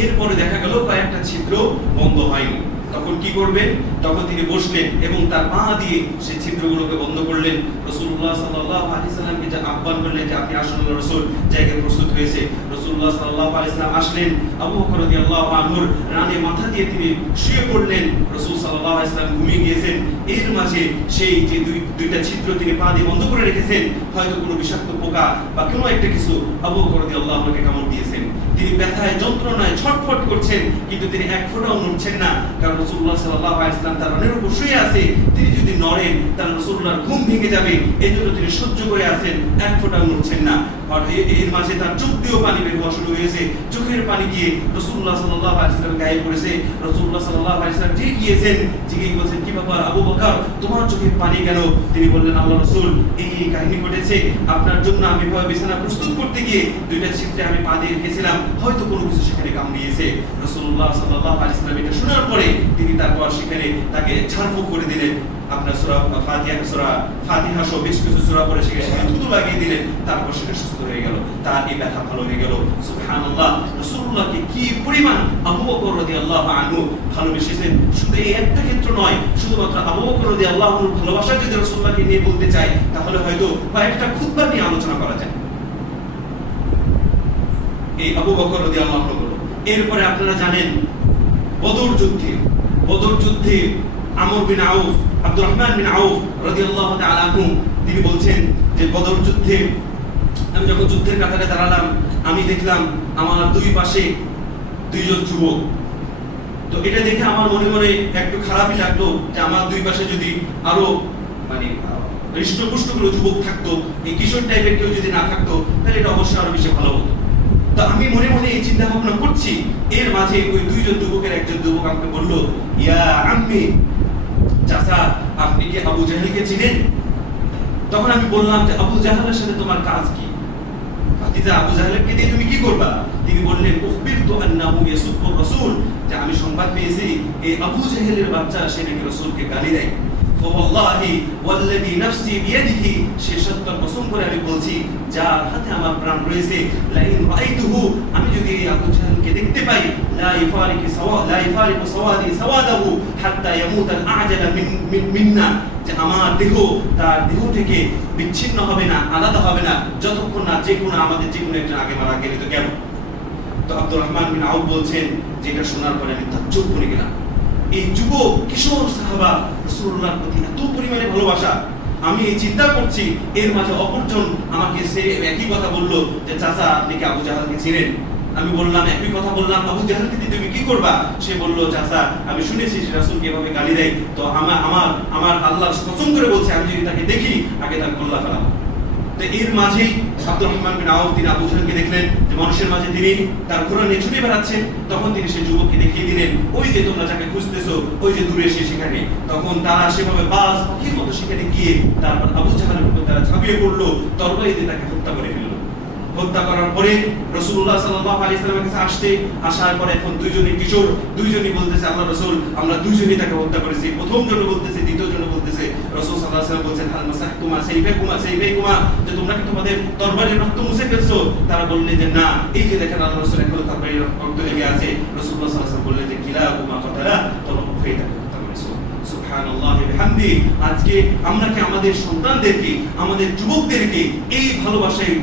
এরপরে দেখা গেল কয়েকটা ছিদ্র বন্ধ হয়নি। তখন কি করবেন? তখন তিনি বসলেন এবং তার পা দিয়ে সেই ছিদ্রগুলোকে বন্ধ করলেন। রাসূলুল্লাহ সাল্লাল্লাহু আলাইহি ওয়াসাল্লামকে যে আহ্বান করলেন যে আপনি আসুন, আল্লাহর রাসূল জায়গা প্রস্তুত হয়েছে। রাসূলুল্লাহ সাল্লাল্লাহু আলাইহি ওয়াসাল্লাম আসলেন। আবু বকর রাদিয়াল্লাহু আনহুর রানে মাথা দিয়ে তিনি শুয়ে পড়লেন। রাসূল সাল্লাল্লাহু আলাইহি ওয়াসাল্লাম ঘুমিয়ে গিয়েছেন। এর মাঝে সেই যে দুইটা ছিদ্র তিনি পা দিয়ে বন্ধ করে রেখেছেন, হয়তো কোনো বিষাক্ত পোকা বা কোনো একটা কিছু আবু বকর রাদিয়াল্লাহু আনহুকে কামড় দিয়েছেন। তিনি ব্যথায় যন্ত্রণায় ছটফট করছেন, কিন্তু তিনি এক ফোঁটাও নড়ছেন না, কারণ রাসূলুল্লাহ সাল্লাল্লাহু আলাইহি ওয়াসাল্লাম তার রানের উপর শুয়ে আছে। তিনি যদি নড়েন তাহলে রাসূলুল্লাহর ঘুম ভেঙে যাবে, এজন্য তিনি সহ্য করে আছেন, এক ফোঁটাও নড়ছেন না। আর এর মাঝে তার চোখ দিয়েও পানি বের হওয়া শুরু হয়েছে। চোখের পানি গিয়ে রাসূলুল্লাহ সাল্লাল্লাহু আলাইহি ওয়াসাল্লাম গায়ে পড়েছে। রাসূলুল্লাহ সাল্লাল্লাহু আলাইহি ওয়াসাল্লাম ঠিক গিয়েছেন, জিজ্ঞেস বলছেন, কি ব্যাপার আবু বকর, তোমার চোখের পানি কেন? তিনি বললেন, আল্লাহর রাসূল, এই কাহিনী ঘটেছে, আপনার জন্য আমি বিছানা প্রস্তুত করতে গিয়ে দুইটা ছিদ্রে আমি পা দিয়ে রেখেছিলাম, হয়তো কোনো কিছু সেখানে কামড়িয়েছে। রাসূলুল্লাহ সাল্লাল্লাহু আলাইহি ওয়াসাল্লাম এটা শোনার পরে তিনি তারপর সেখানে তাকে ঝাড়ফুঁক করে দিলেন। আপনার সূরা ফাতিহা সহ বেশ কিছু সূরা পড়ে সেখানে থুতু লাগিয়ে দিলেন। তারপর সেটা সুস্থ হয়ে গেল, তার এই ব্যথা ভালো হয়ে গেল। সুবহানাল্লাহ, রাসূলুল্লাহকে কি পরিমাণ আবু বকর রাদিয়াল্লাহু আনহু ভালোবেসেছেন। শুধু এই একটা ক্ষেত্র নয়, শুধুমাত্র আবু বকর রাদিয়াল্লাহু আনহুর ভালোবাসা যদি রাসূলুল্লাহকে নিয়ে বলতে চাই, তাহলে হয়তো কয়েকটা খুতবা নিয়ে আলোচনা করা যায়। এই আবু বকর রাদিয়াল্লাহু আনহু। এরপরে আপনারা জানেন বদর যুদ্ধে আমর বিন আউফ, আব্দুর রহমান বিন আউফ রাদিয়াল্লাহু তাআলা আনহু তিনি বলছেন যে বদর যুদ্ধে আমি যখন যুদ্ধের কাতারে দাঁড়ালাম, আমি দেখলাম আমার দুই পাশে দুইজন যুবক। তো এটা দেখে আমার মনে মনে একটু খারাপই লাগলো যে আমার দুই পাশে যদি আরো হৃষ্টপুষ্ট কোনো যুবক থাকতো, এই কিশোর টাইপের কেউ যদি না থাকতো, তাহলে এটা অবশ্যই আরো বেশি ভালো হতো। তো আমি মনে মনে এই চিন্তা ভাবনা করছি। এর মাঝে ওই দুইজন যুবকের একজন যুবক আমাকে বলল, ইয়া আম্মি, চাচা আপনি কি আবু জাহেলকে চিনেন? তখন আমি বললাম যে আবু জাহেলের সাথে তোমার কাজ কি? ভাতিজা, আবু জাহেলকে দিয়ে তুমি কি করবা? তিনি বললেন, উখবিরতু আন্নাহু ইয়াসুব্বুর রাসূল, যে আমি সংবাদ পেয়েছি এই আবু জাহেলের বাচ্চা সে নাকি রাসূলকে গালি দেয়। ওয়াল্লাহি ওয়াল্লাযী নাফসি বিয়াদিহি, সে সত্য কসম করে আমি বলছি যার হাতে আমার প্রাণ রয়েছে, লাইন রাআইতুহু, আমি যদি এই আবু জাহেলকে দেখতে পাই, লা ইফারিকু সাওয়াদি সাওয়াদাহু হাত্তা ইয়ামুতা আ'জালা মিন্না, যে আমার দেহ তার দেহ থেকে বিচ্ছিন্ন হবে না, আলাদা হবে না, যতক্ষণ না যে কোনো আমাদের যে কোনো একজন আগে মারা গেলে তো কেন। তো আব্দুর রহমান বিন আউফ বলছেন, যেটা শোনার পরে আমি তাজ্জব করে গেলাম। এই যুবক কিশোর সাহাবা রাসূলুল্লাহর প্রতি এত পরিমাণে ভালোবাসা। আমি এই চিন্তা করছি, এর মাঝে অপরজন আমাকে সে একই কথা বলল যে চাচা আপনি কি আবু জাহেলকে চিনেন? আমি বললাম, একই কথা বললাম, আবু জাহেলকে দিয়ে তুমি কি করবা? সে বলল, চাচা আমি শুনেছি সে রাসূলকে এভাবে গালি দেয়, তো আমার আল্লাহর কসম করে বলছে আমি যদি তাকে দেখি আগে তার গলা ফেলাবো। তো এর মাঝেই আব্দুর রহমান বিন আউফ তিনি আবু জাহেলকে দেখলেন যে মানুষের মাঝে তিনি তার ঘোড়া নিয়ে ছুটে বেড়াচ্ছেন। তখন তিনি সেই যুবককে দেখিয়ে দিলেন, ওই যে তোমরা যাকে খুঁজতেছো, ওই যে দূরে এসে সেখানে। তখন তারা সেভাবে বাস পাখির মতো সেখানে গিয়ে তারপর আবু জাহেলের উপর তারা ঝাঁপিয়ে পড়লো, তরবারি দিয়ে তাকে হত্যা করে ফেললো। হত্যা করার পরে রাসূলুল্লাহ সাল্লাল্লাহু আলাইহি ওয়াসাল্লামের কাছে আসার পরে এখন দুইজনই কিশোর, দুইজনই বলতেছে, আল্লাহর রাসূল আমরা দুইজনই তাকে হত্যা করেছি। প্রথম জন বলতেছে, দ্বিতীয় জন বলতেছে। রাসূল সাল্লাল্লাহু আলাইহি ওয়াসাল্লাম বলছেন, হাল মাসাহতুমা সাইফাকুমা, যে তোমরা কি তোমাদের তরবারির রক্ত মুছে ফেলছো? তারা বললেন যে না, এই যে দেখেন আল্লাহর রাসূল এখনো তরবারির রক্ত লেগে আছে। রাসূলুল্লাহ সাল্লাল্লাহু আলাইহি ওয়াসাল্লাম বললেন যে কিলাকুমা কাতালা, তোমরা উভয়ই তাকে হত্যা করেছো। সুবহানাল্লাহি ওয়া বিহামদি। আজকে আমরা কি আমাদের সন্তানদেরকে, আমাদের যুবকদেরকে এই ভালোবাসায়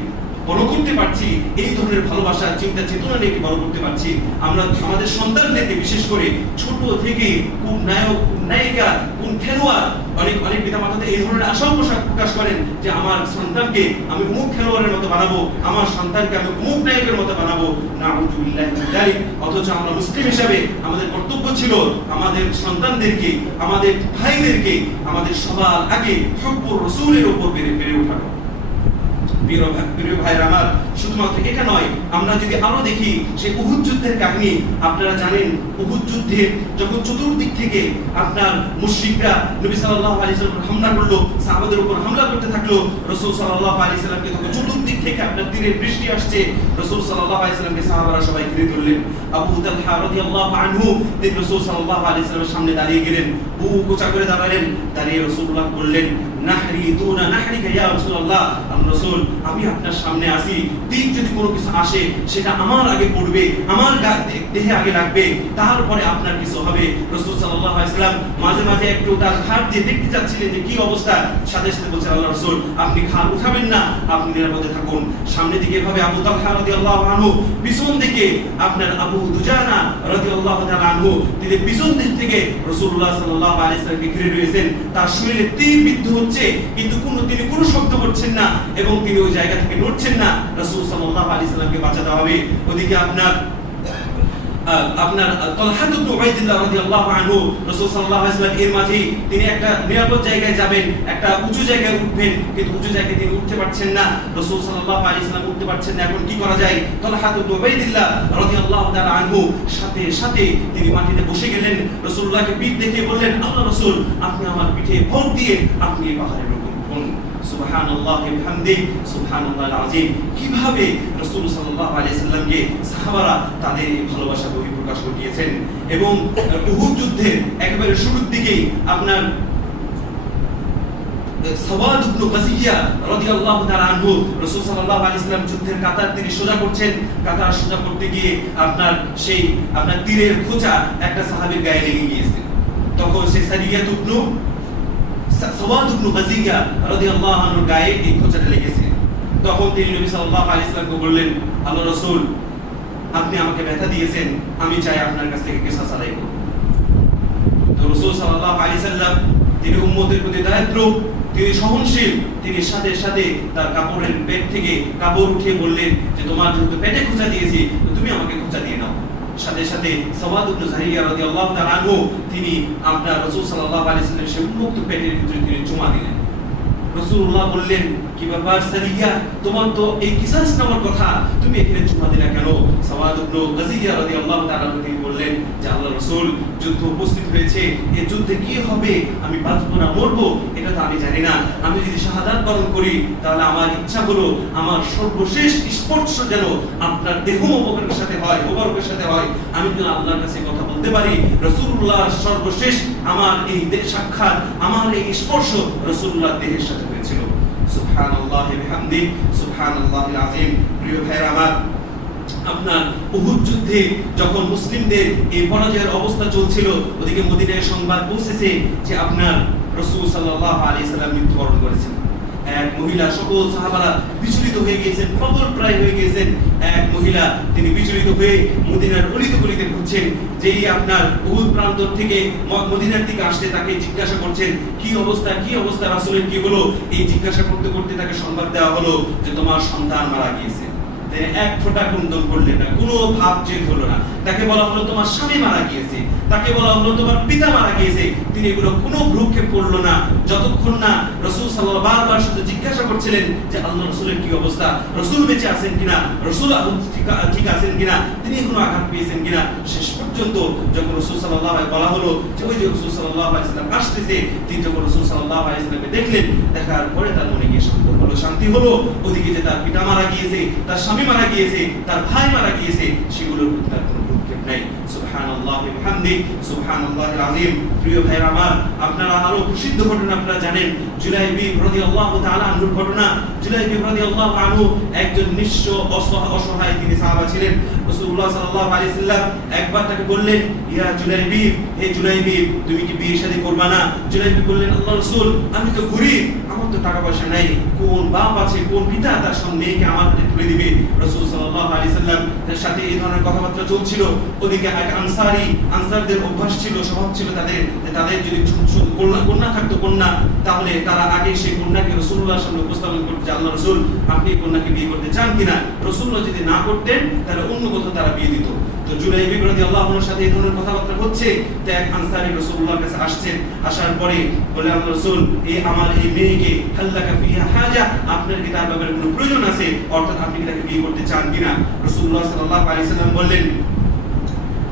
বড় করতে পারছি, এই ধরনের ভালোবাসা চিন্তা চেতনা নিয়ে বড় করতে পারছি। আমরা আমাদের সন্তানদেরকে বিশেষ করে ছোট থেকে কোন নায়ক, কোন নায়িকা, কোন খেলোয়াড়, অনেক পিতামাতা এই ধরনের আশাও প্রকাশ করেন যে আমার সন্তানকে আমি অমুক খেলোয়াড়ের মতো বানাবো, আমার সন্তানকে আমি অমুক নায়কের মতো বানাবো। নাউযুবিল্লাহি মিন যালিক। অথচ আমরা মুসলিম হিসাবে আমাদের কর্তব্য ছিল আমাদের সন্তানদেরকে, আমাদের ভাইদেরকে, আমাদের সবার আগে হুব্বুর রাসূলের উপর বেড়ে ওঠানো। প্রিয় ভাইরা আমার, শুধুমাত্র এটা নয়, আমরা যদি আরো দেখি সেই উহুদ যুদ্ধের কাহিনী, আপনারা জানেন উহুদ যুদ্ধে যখন চতুর্দিক থেকে আপনার মুশরিকরা নবী সাল্লাল্লাহু আলাইহি ওয়াসাল্লাম হামলা করলো, সাহাবাদের উপর হামলা করতে থাকলো, রাসূল সাল্লাল্লাহু আলাইহি ওয়াসাল্লামকে তখন চতুর্দিক থেকে আপনার তীরের বৃষ্টি আসছে, রাসূল সাল্লাল্লাহু আলাইহি ওয়াসাল্লামকে সাহাবারা সবাই ঘিরে ধরলেন। আবু তালহা রাদিয়াল্লাহু আনহু তিনি রাসূল সাল্লাল্লাহু আলাইহি ওয়াসাল্লামের সামনে দাঁড়িয়ে গেলেন, বুক উঁচা করে দাঁড়ালেন, দাঁড়িয়ে রাসূলুল্লাহ বললেন, নাহরি দুনা নাহরিকা ইয়া রাসূলুল্লাহ, রাসূল আমি আপনার সামনে আসি, তীর যদি কোনো কিছু আসে সেটা আমার আগে পড়বে, আমার দেহে আগে লাগবে, তারপরে আপনার কিছু হবে। রাসূল সাল্লাল্লাহু আলাইহি ওয়াসাল্লাম মাঝে মাঝে একটু তার ঘাড় দিয়ে দেখতে যাচ্ছিলেন যে কি অবস্থা, সাথে সাথে বলছেন, আল্লাহ রাসূল আপনি ঘাড় উঠাবেন না, আপনি নিরাপদে থাকুন। সামনে দিকে এভাবে আবু তালহা রাদিয়াল্লাহু আনহু, পিছন দিকে আপনার আবু দুজানা রাদিয়াল্লাহু তাআলা আনহু, তিনি পিছন দিক থেকে রাসূলুল্লাহ সাল্লাল্লাহু আলাইহি ওয়াসাল্লামকে ঘিরে রয়েছেন। তার শরীরে তীর বিদ্ধ হচ্ছে, কিন্তু তিনি কোনো শব্দ করছেন না এবং তিনি ওই জায়গা থেকে নড়ছেন না। রাসূল সাল্লাল্লাহু আলাইহি ওয়াসাল্লামকে বাঁচাতে হবে। ওদিকে আপনার তালহা ইবনে উবাইদুল্লাহ রাদিয়াল্লাহু আনহু, রাসূল সাল্লাল্লাহু আলাইহি ওয়াসাল্লাম এর মাঝেই তিনি একটা নিরাপদ জায়গায় যাবেন, একটা উঁচু জায়গায় উঠবেন, কিন্তু উঁচু জায়গায় তিনি উঠতে পারছেন না, রাসূল সাল্লাল্লাহু আলাইহি ওয়াসাল্লাম উঠতে পারছেন না। এখন কি করা যায়? তালহা ইবনে উবাইদুল্লাহ রাদিয়াল্লাহু তাআলা আনহু সাথে সাথে তিনি মাটিতে বসে গেলেন, রাসূলুল্লাহকে পিঠ দেখিয়ে বললেন, আল্লাহ রাসূল আপনি আমার পিঠে ভর দিয়ে আপনি পাহাড়ের উপর উঠুন। সুবহানাল্লাহি ওয়া বিহামদিহি সুবহানাল্লাহিল আযীম। কিভাবে রাসূল সাল্লাল্লাহু আলাইহি ওয়াসাল্লামকে সাহাবারা তাদের এই ভালোবাসা বহিঃপ্রকাশ ঘটিয়েছেন। এবং উহুদ যুদ্ধের একেবারে শুরুর দিকেই আপনার সাওয়াদ ইবনে গাজিয়া রাদিয়াল্লাহু তাআলা আনহু, রাসূল সাল্লাল্লাহু আলাইহি ওয়াসাল্লাম যুদ্ধের কাতার তিনি সোজা করছেন, কাতার সোজা করতে গিয়ে আপনার তীরের খোঁচা একটা সাহাবীর গায়ে লেগে গিয়েছে। তখন সেই সারিয়াত ইবনে সাওয়াদ ইবনে গাজিয়া রাদিয়াল্লাহু আনহুর গায়ে এই খোঁচাটা লেগেছে। তখন তিনি নবী সাল্লাল্লাহু আলাইহি ওয়াসাল্লামকে বললেন, আল্লাহ রাসূল আপনি আমাকে ব্যথা দিয়েছেন, আমি চাই আপনার কাছ থেকে কিসাস আদায় করব। তো রাসূল সাল্লাল্লাহু আলাইহি ওয়াসাল্লাম তিনি উম্মতের প্রতি দায়িত্ব, তিনি সহনশীল, তিনি সাথে সাথে তার কাপড়ের পেট থেকে কাপড় উঠিয়ে বললেন যে তোমার যেহেতু পেটে খোঁচা দিয়েছি তো তুমি আমাকে খোঁচা দিয়ে নাও। সাথে সাথে সাওয়াদ ইবনে যাহিয়া রাদিয়াল্লাহু তাআলা আনহু তিনি আপনার রাসূল সাল্লাল্লাহু আলাইহি ওয়াসাল্লামের সেই উন্মুক্ত পেটের ভিতরে তিনি চুমা দিলেন। রাসূলুল্লাহ বললেন, কি ব্যাপার সারিয়া, তোমার তো এই কিসাস নামার কথা, তুমি এখানে চুমা দিলা কেন? সাওয়াদ ইবনে গাজিয়া রাদিয়াল্লাহু তাআলা তিনি বললেন যে আল্লাহ রাসূল যুদ্ধ উপস্থিত হয়েছে, এই যুদ্ধে কি হবে, আমি বাঁচবো না মরবো এটা তো আমি জানি না। আমি যদি শাহাদাত বরণ করি তাহলে আমার ইচ্ছা হলো আমার সর্বশেষ স্পর্শ যেন আপনার দেহ মোবারকের সাথে হয়, আমি যেন আল্লাহর কাছে কথা বলতে পারি। রাসূলুল্লাহর সর্বশেষ আমার এই সাক্ষাৎ, আমার এই স্পর্শ রাসূলুল্লাহর দেহের সাথে হয়েছিল। সুবহানাল্লাহি ওয়া বিহামদিহি সুবহানাল্লাহিল আযীম। প্রিয় ভাইরা আমার, আপনার উহুদ যুদ্ধে যখন মুসলিমদের এই পরাজয়ের অবস্থা চলছিল, ওদিকে মদিনায় সংবাদ পৌঁছেছে যে আপনার রাসূল সাল্লাল্লাহু আলাইহি ওয়াসাল্লাম মৃত্যুবরণ করেছেন। এক মহিলা, সকল সাহাবারা বিচলিত হয়ে গিয়েছেন, খবর প্রায় হয়ে গিয়েছেন। এক মহিলা তিনি বিচলিত হয়ে মদিনার গলিতে গলিতে ঘুরছেন, যেই আপনার উহুদ প্রান্তর থেকে মদিনার দিকে আসতে তাকে জিজ্ঞাসা করছেন কি অবস্থা রাসূলের কি হলো। এই জিজ্ঞাসা করতে করতে তাকে সংবাদ দেওয়া হলো যে তোমার সন্তান মারা গিয়েছে। তিনি এক ফোঁটা কুন্দন করলেন না, কোনো ভাব চেঞ্জ হলো না। তাকে বলা হলো তোমার স্বামী মারা গিয়েছে, তাকে বলা হলো তোমার পিতা মারা গিয়েছে, তিনি এগুলো কোনো ভ্রুক্ষেপ করলো না, যতক্ষণ না রাসূল সাল্লাল্লাহু বারবার শুধু জিজ্ঞাসা করছিলেন যে আল্লাহ রাসূলের কি অবস্থা, রাসূল বেঁচে আছেন কিনা, রাসূল ঠিক আছেন কিনা, তিনি কোনো আঘাত পেয়েছেন কিনা। শেষ পর্যন্ত যখন রাসূল সাল্লাল্লাহু আলাইহি বলা হলো যে ওই যে রাসূল সাল্লাল্লাহু আলাইহি ওয়াসাল্লাম আসতেছে, তিনি যখন রাসূল সাল্লাল্লাহু আলাইহি ওয়াসাল্লামকে দেখলেন, দেখার পরে তার মনে গিয়ে শান্তি হলো। ওদিকে যে তার পিতা মারা গিয়েছে, তার স্বামী মারা গিয়েছে, তার ভাই মারা গিয়েছে, সেগুলোর প্রতি তার কোনো ভ্রুক্ষেপ নাই। সুবহানাল্লাহি ওয়া বিহামদিহি সুবহানাল্লাহিল আযীম। প্রিয় ভাইরা আমার, আপনারা আরো প্রসিদ্ধ ঘটনা আপনারা জানেন, জুলাইবিব রাদিয়াল্লাহু তাআলা আনহুর ঘটনা। জুলাইবিব রাদিয়াল্লাহু আনহু একজন নিঃস্ব অসহায় তিনি সাহাবা ছিলেন। রাসূলুল্লাহ সাল্লাল্লাহু আলাইহি ওয়াসাল্লাম একবার তাকে বললেন, ইয়া জুলাইবিব, হে জুলাইবিব, তুমি কি বিয়ে শাদী করবে না? জুলাইবিব বললেন, আল্লাহ রাসূল আমি তো গরীব, আমার তো টাকা পয়সা নাই, কোন বাপ আছে, কোন পিতা তার মেয়েকে আমার হাতে তুলে দিবে। রাসূল সাল্লাল্লাহু আলাইহি সাল্লাম এর সাথে এই ধরনের কথাবার্তা চলছিল। ওদিকে এক আনসারদের অভ্যাস ছিল, স্বভাব ছিল তাদের যদি কন্যা থাকতো, কন্যা, তাহলে তারা আগে সেই কন্যাকে রাসূলুল্লাহর সামনে উপস্থাপন করতে যে আল্লাহ রাসূল আপনি এই কন্যাকে বিয়ে করতে চান কিনা। রাসূলুল্লাহ যদি না করতেন তাহলে অন্য কোথাও তারা বিয়ে দিত। তো জুলাইবি রাদিয়াল্লাহু আনহুর সাথে এই ধরনের কথাবার্তা হচ্ছে। তো এক আনসারী রাসূলুল্লাহর কাছে আসছেন, আসার পরে বলে আল্লাহ রাসূল আমার এই মেয়েকে হাল্লাকা ফিহা হাজা, আপনার কি তার ব্যাপারে কোনো প্রয়োজন আছে, অর্থাৎ আপনি কি তাকে বিয়ে করতে চান কিনা। রাসূলুল্লাহ সাল্লাল্লাহু আলাইহি সাল্লাম বললেন,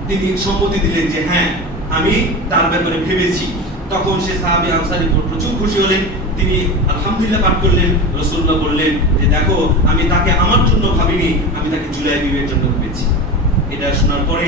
তিনি সম্মতি দিলেন যে হ্যাঁ আমি তার ব্যাপারে ভেবেছি। তখন সে সাহাবী আনসারী প্রচুর খুশি হলেন, তিনি আলহামদুলিল্লাহ পাঠ করলেন। রাসূলুল্লাহ বললেন যে দেখো আমি তাকে আমার জন্য ভাবিনি, আমি তাকে জুলাইবিবের জন্য ভেবেছি। এটা শোনার পরে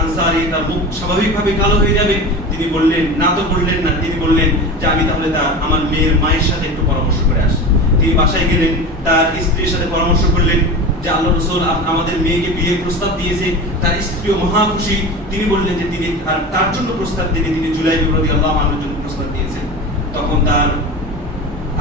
আনসারী তার মুখ স্বাভাবিকভাবে কালো হয়ে যাবে, তিনি বললেন না, তো বললেন না, তিনি বললেন যে আমি তাহলে আমার মেয়ের মায়ের সাথে একটু পরামর্শ করে আসি। তিনি বাসায় গেলেন, তার স্ত্রীর সাথে পরামর্শ করলেন যে আল্লাহ রাসূল আমাদের মেয়েকে বিয়ের প্রস্তাব দিয়েছে। তার স্ত্রীও মহা খুশি। তিনি বললেন যে তিনি তার জন্য প্রস্তাব দিনে তিনি জুলাইবি রাদিয়াল্লাহু আনহুর জন্য প্রস্তাব দিয়েছেন। তখন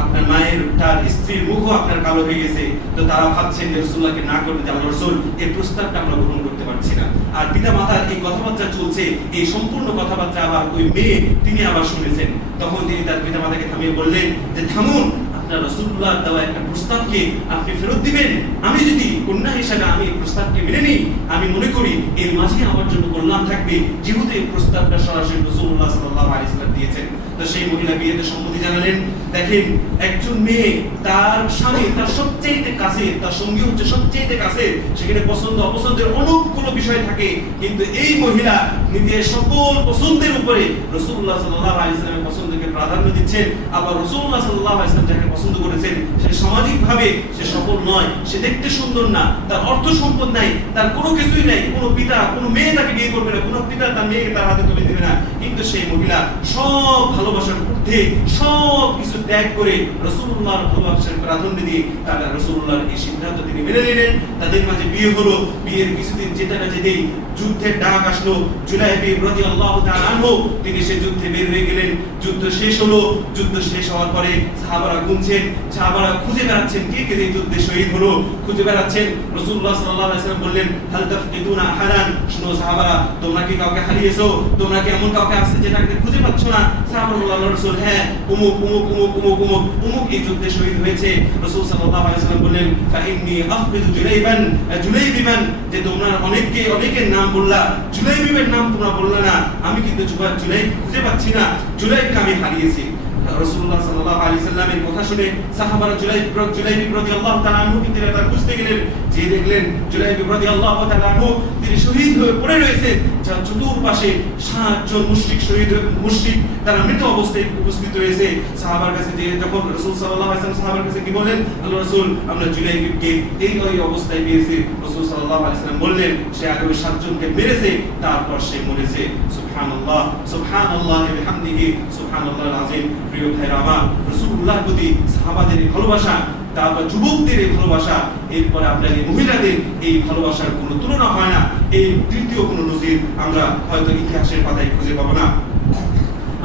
আপনার মায়ের তার স্ত্রীর মুখও আপনার কালো হয়ে গেছে। তো তারা ভাবছেন যে রাসূলুল্লাহকে না করতে, যে আল্লাহ রাসূল এই প্রস্তাবটা আমরা গ্রহণ করতে পারছি না। আর পিতা মাতার এই কথাবার্তা চলছে, এই সম্পূর্ণ কথাবার্তা আবার ওই মেয়ে তিনি আবার শুনেছেন। তখন তিনি তার পিতা মাতাকে থামিয়ে বললেন যে থামুন, আপনার রাসূলুল্লাহ দেওয়া একটা প্রস্তাবকে আপনি ফেরত দিবেন। আমি যদি কন্যা হিসেবে আমি এই প্রস্তাবকে মেনে নিই, আমি মনে করি এর মাঝে আমার জন্য কল্যাণ থাকবে, যেহেতু এই প্রস্তাবটা সরাসরি রাসূলুল্লাহ সাল্লাল্লাহু আলাইহি ওয়াসাল্লাম দিয়েছেন। তো সেই মহিলা বিয়েতে সম্মতি জানালেন। দেখেন একজন মেয়ে তার স্বামী তার সবচেয়ে কাছে, তার সঙ্গী হচ্ছে সবচেয়ে কাছে, সেখানে পছন্দ অপছন্দের অনেকগুলো বিষয় থাকে, কিন্তু এই মহিলা নিজের সকল পছন্দের উপরে রাসূলুল্লাহ সাল্লাল্লাহু আলাইহি ওয়াসাল্লামের পছন্দকে প্রাধান্য দিচ্ছেন। আবার রাসূলুল্লাহ সাল্লাল্লাহু আলাইহি ওয়াসাল্লাম যাকে পছন্দ করেছেন সে সামাজিকভাবে সে সফল নয়, সে দেখতে সুন্দর না, তার অর্থ সম্পদ নাই, তার কোনো কিছুই নাই, কোনো পিতা কোনো মেয়ে তাকে বিয়ে করবে না, কোনো পিতা তার মেয়েকে তার হাতে তুলে দেবে না, কিন্তু সেই মহিলা সব ভালোবাসার ঊর্ধ্বে সব কিছু ত্যাগ করে রাসূলুল্লাহর ভালোবাসার প্রাধান্য দিয়ে তারা রাসূলুল্লাহর এই সিদ্ধান্ত তিনি মেনে নিলেন। তাদের মাঝে বিয়ে হলো। বিয়ের কিছুদিন যেতে না যেতেই যুদ্ধের ডাক আসলো। জুলাইবি রাদিয়াল্লাহু তাআলা আনহু তিনি সেই যুদ্ধে বের হয়ে গেলেন। যুদ্ধ শেষ হলো। যুদ্ধ শেষ হওয়ার পরে সাহাবারা গুনছেন, সাহাবারা খুঁজে বেড়াচ্ছেন কে কে এই যুদ্ধে শহীদ হলো, খুঁজে বেড়াচ্ছেন। রাসূলুল্লাহ সাল্লাল্লাহু আলাইহি ওয়াসাল্লাম বললেন হাল তাফকিদুনা আহাদান, শুনো সাহাবারা তোমরা কি কাউকে হারিয়েছো, তোমরা কি এমন কাউকে আছে যেটাকে খুঁজে পাচ্ছ না। সাহাবারা বললেন আল্লাহর রাসূল হ্যাঁ উমুক উমুক উমুক উমুক উমুক উমুক এই যুদ্ধে শহীদ হয়েছে। রাসূল সাল্লাল্লাহু আলাইহি ওয়াসাল্লাম বললেন ফাইন্নী আফকিদু জুলাইবিবান, যে তোমরা অনেকের নাম বললা, জুলাইবিবের নাম তোমরা বললা না, আমি কিন্তু জুলাইব খুঁজে পাচ্ছি না, জুলাইবকে আমি হারিয়েছি। রাসূলুল্লাহ সাল্লাল্লাহু আলাইহি সাল্লামের কথা শুনে সাহাবারা জুলাইবি রাদিয়াল্লাহু তাআলা আনহু তিনি তার খুঁজতে গেলেন, যে দেখলেন জুলাইবি রাদিয়াল্লাহু তাআলা আনহু তিনি শহীদ হয়ে পড়ে রয়েছেন। যার চতুর্পাশে 7 জন মুশরিক তারা মৃত অবস্থায় উপস্থিত রয়েছে। সাহাবার কাছে যে যখন রাসূল সাল্লাল্লাহু আলাইহি ওয়াসাল্লাম সাহাবার কাছে কি বলেন, আল্লাহ রাসূল আমরা জুলাইবিকে এই অবস্থায় পেয়েছি। রাসূল সাল্লাল্লাহু আলাইহি ওয়াসাল্লাম বললেন সে আগে 7 জনকে মেরেছে, তারপর সে মরেছে। সুবহানাল্লাহ সুবহানাল্লাহি ওয়া বিহামদিহি সুবহানাল্লাহিল আযীম। প্রিয় ভাইরা আমার, রাসূলুল্লাহর প্রতি সাহাবাদের ভালোবাসা, তারপর যুবকদের ভালোবাসা, এরপরে আপনার এই মহিলাদের এই ভালোবাসার কোনো তুলনা হয় না। এই তৃতীয় কোনো নজির আমরা হয়তো ইতিহাসের পাতায় খুঁজে পাবো না।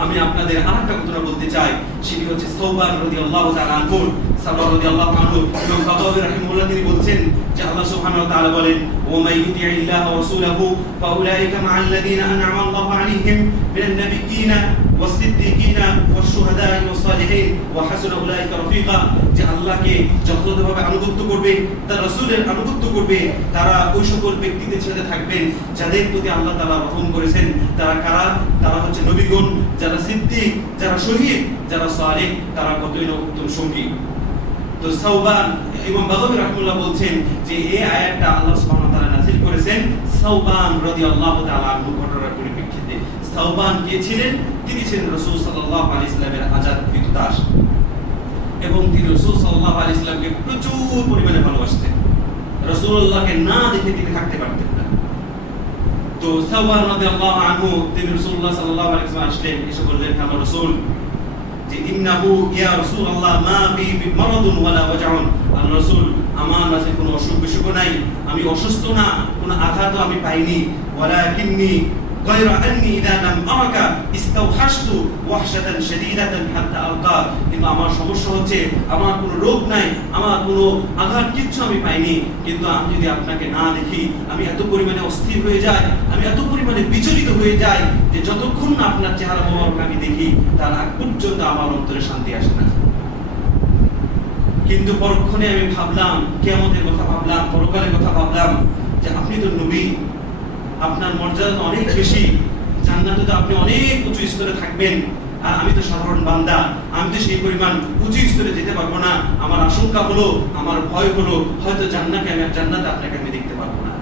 আমি আপনাদের আরেকটা ঘটনা বলতে চাই, সেটি হচ্ছে সাওবান রাদিয়াল্লাহু তাআলা আনহু। সাওবান রাদিয়াল্লাহু আনহু ইমাম বাগাবী রাহিমাহুল্লাহ তিনি বলছেন যে আল্লাহ সুবহানাহু ওয়া তাআলা বলেন ওয়া মান ইউতি'ইল্লাহ ওয়া রাসূলাহু ফাউলাইকা মা'আল্লাযীনা আন'আমা আল্লাহু আলাইহিম মিনান নাবিয়্যিনা ওয়াস-সিদ্দীকিনা ওয়াশ-শুহাদা'i ওয়াস-সালিহিন ওয়া হাসুনা উলাইকা রাফীকা, যে আল্লাহকে যথাযথভাবে আনুগত্য করবে, তার রাসূলের আনুগত্য করবে, তারা ওই সকল ব্যক্তিদের সাথে থাকবেন যাদের প্রতি আল্লাহ তাআলা রহম করেছেন। তারা কারা? তারা হচ্ছে নবীগণ, যারা সিদ্দিক, যারা শহীদ, যারা সালেহ, তারা কতই না উত্তম সঙ্গী। তো সাওবান ইমাম বাগাবী রাহিমাহুল্লাহ বলছেন যে এই আয়াতটা আল্লাহ সুবহানাহু ওয়া তাআলা নাযিল করেছেন সাওবান রাদিয়াল্লাহু তাআলা আনহু ঘটনার পরিপ্রেক্ষিতে। সাওবান কে ছিলেন? তিনি ছিলেন রাসূল সাল্লাল্লাহু আলাইহি ওয়াসাল্লামের আজাদকৃত দাস, এবং তিনি রাসূল সাল্লাল্লাহু আলাইহি ওয়াসাল্লামকে প্রচুর পরিমাণে ভালোবাসতেন। রাসূলুল্লাহকে না দেখে তিনি থাকতে পারতেন না। তো সাওবান রাদিয়াল্লাহু আনহু তিনি রাসূলুল্লাহ সাল্লাল্লাহু আলাইহি ওয়াসাল্লাম আসলেন, এসে বললেন আমার রাসূল যে ইন্নাহু ইয়া রাসূলুল্লাহ মা বি মারাদুন ওয়ালা ওয়াজউন, আল্লাহর রাসূল আমার মাঝে কোনো অসুখ বিসুখ নাই, আমি অসুস্থ না, কোনো আঘাতও আমি পাইনি। ওয়ালাকিন্নী গায়রা আন্নী ইযা লাম আরাকা ইস্তাওহাশতু ওয়াহশাতান শাদীদাতান হাত্তা আলকা। কিন্তু আমার সমস্যা হচ্ছে আমার কোনো রোগ নাই, আমার কোনো আঘাত কিচ্ছু আমি পাইনি, কিন্তু আমি যদি আপনাকে না দেখি আমি এত পরিমাণে অস্থির হয়ে যাই, আমি এত পরিমাণে বিচলিত হয়ে যাই যে যতক্ষণ না আপনার চেহারা মোবারক আমি দেখি তার আগ পর্যন্ত আমার অন্তরে শান্তি আসে না। কিন্তু পরক্ষণে আমি ভাবলাম, কিয়ামতের কথা ভাবলাম, পরকালের কথা ভাবলাম যে আপনি তো নবী, আপনার মর্যাদা অনেক বেশি, জান্নাতে তো আপনি অনেক উঁচু স্তরে থাকবেন, আর আমি তো সাধারণ বান্দা, আমি তো সেই পরিমাণ উঁচু স্তরে যেতে পারবো না। আমার আশঙ্কা হলো, আমার ভয় হলো হয়তো জান্নাতে আপনাকে আমি দেখতে পারবো না।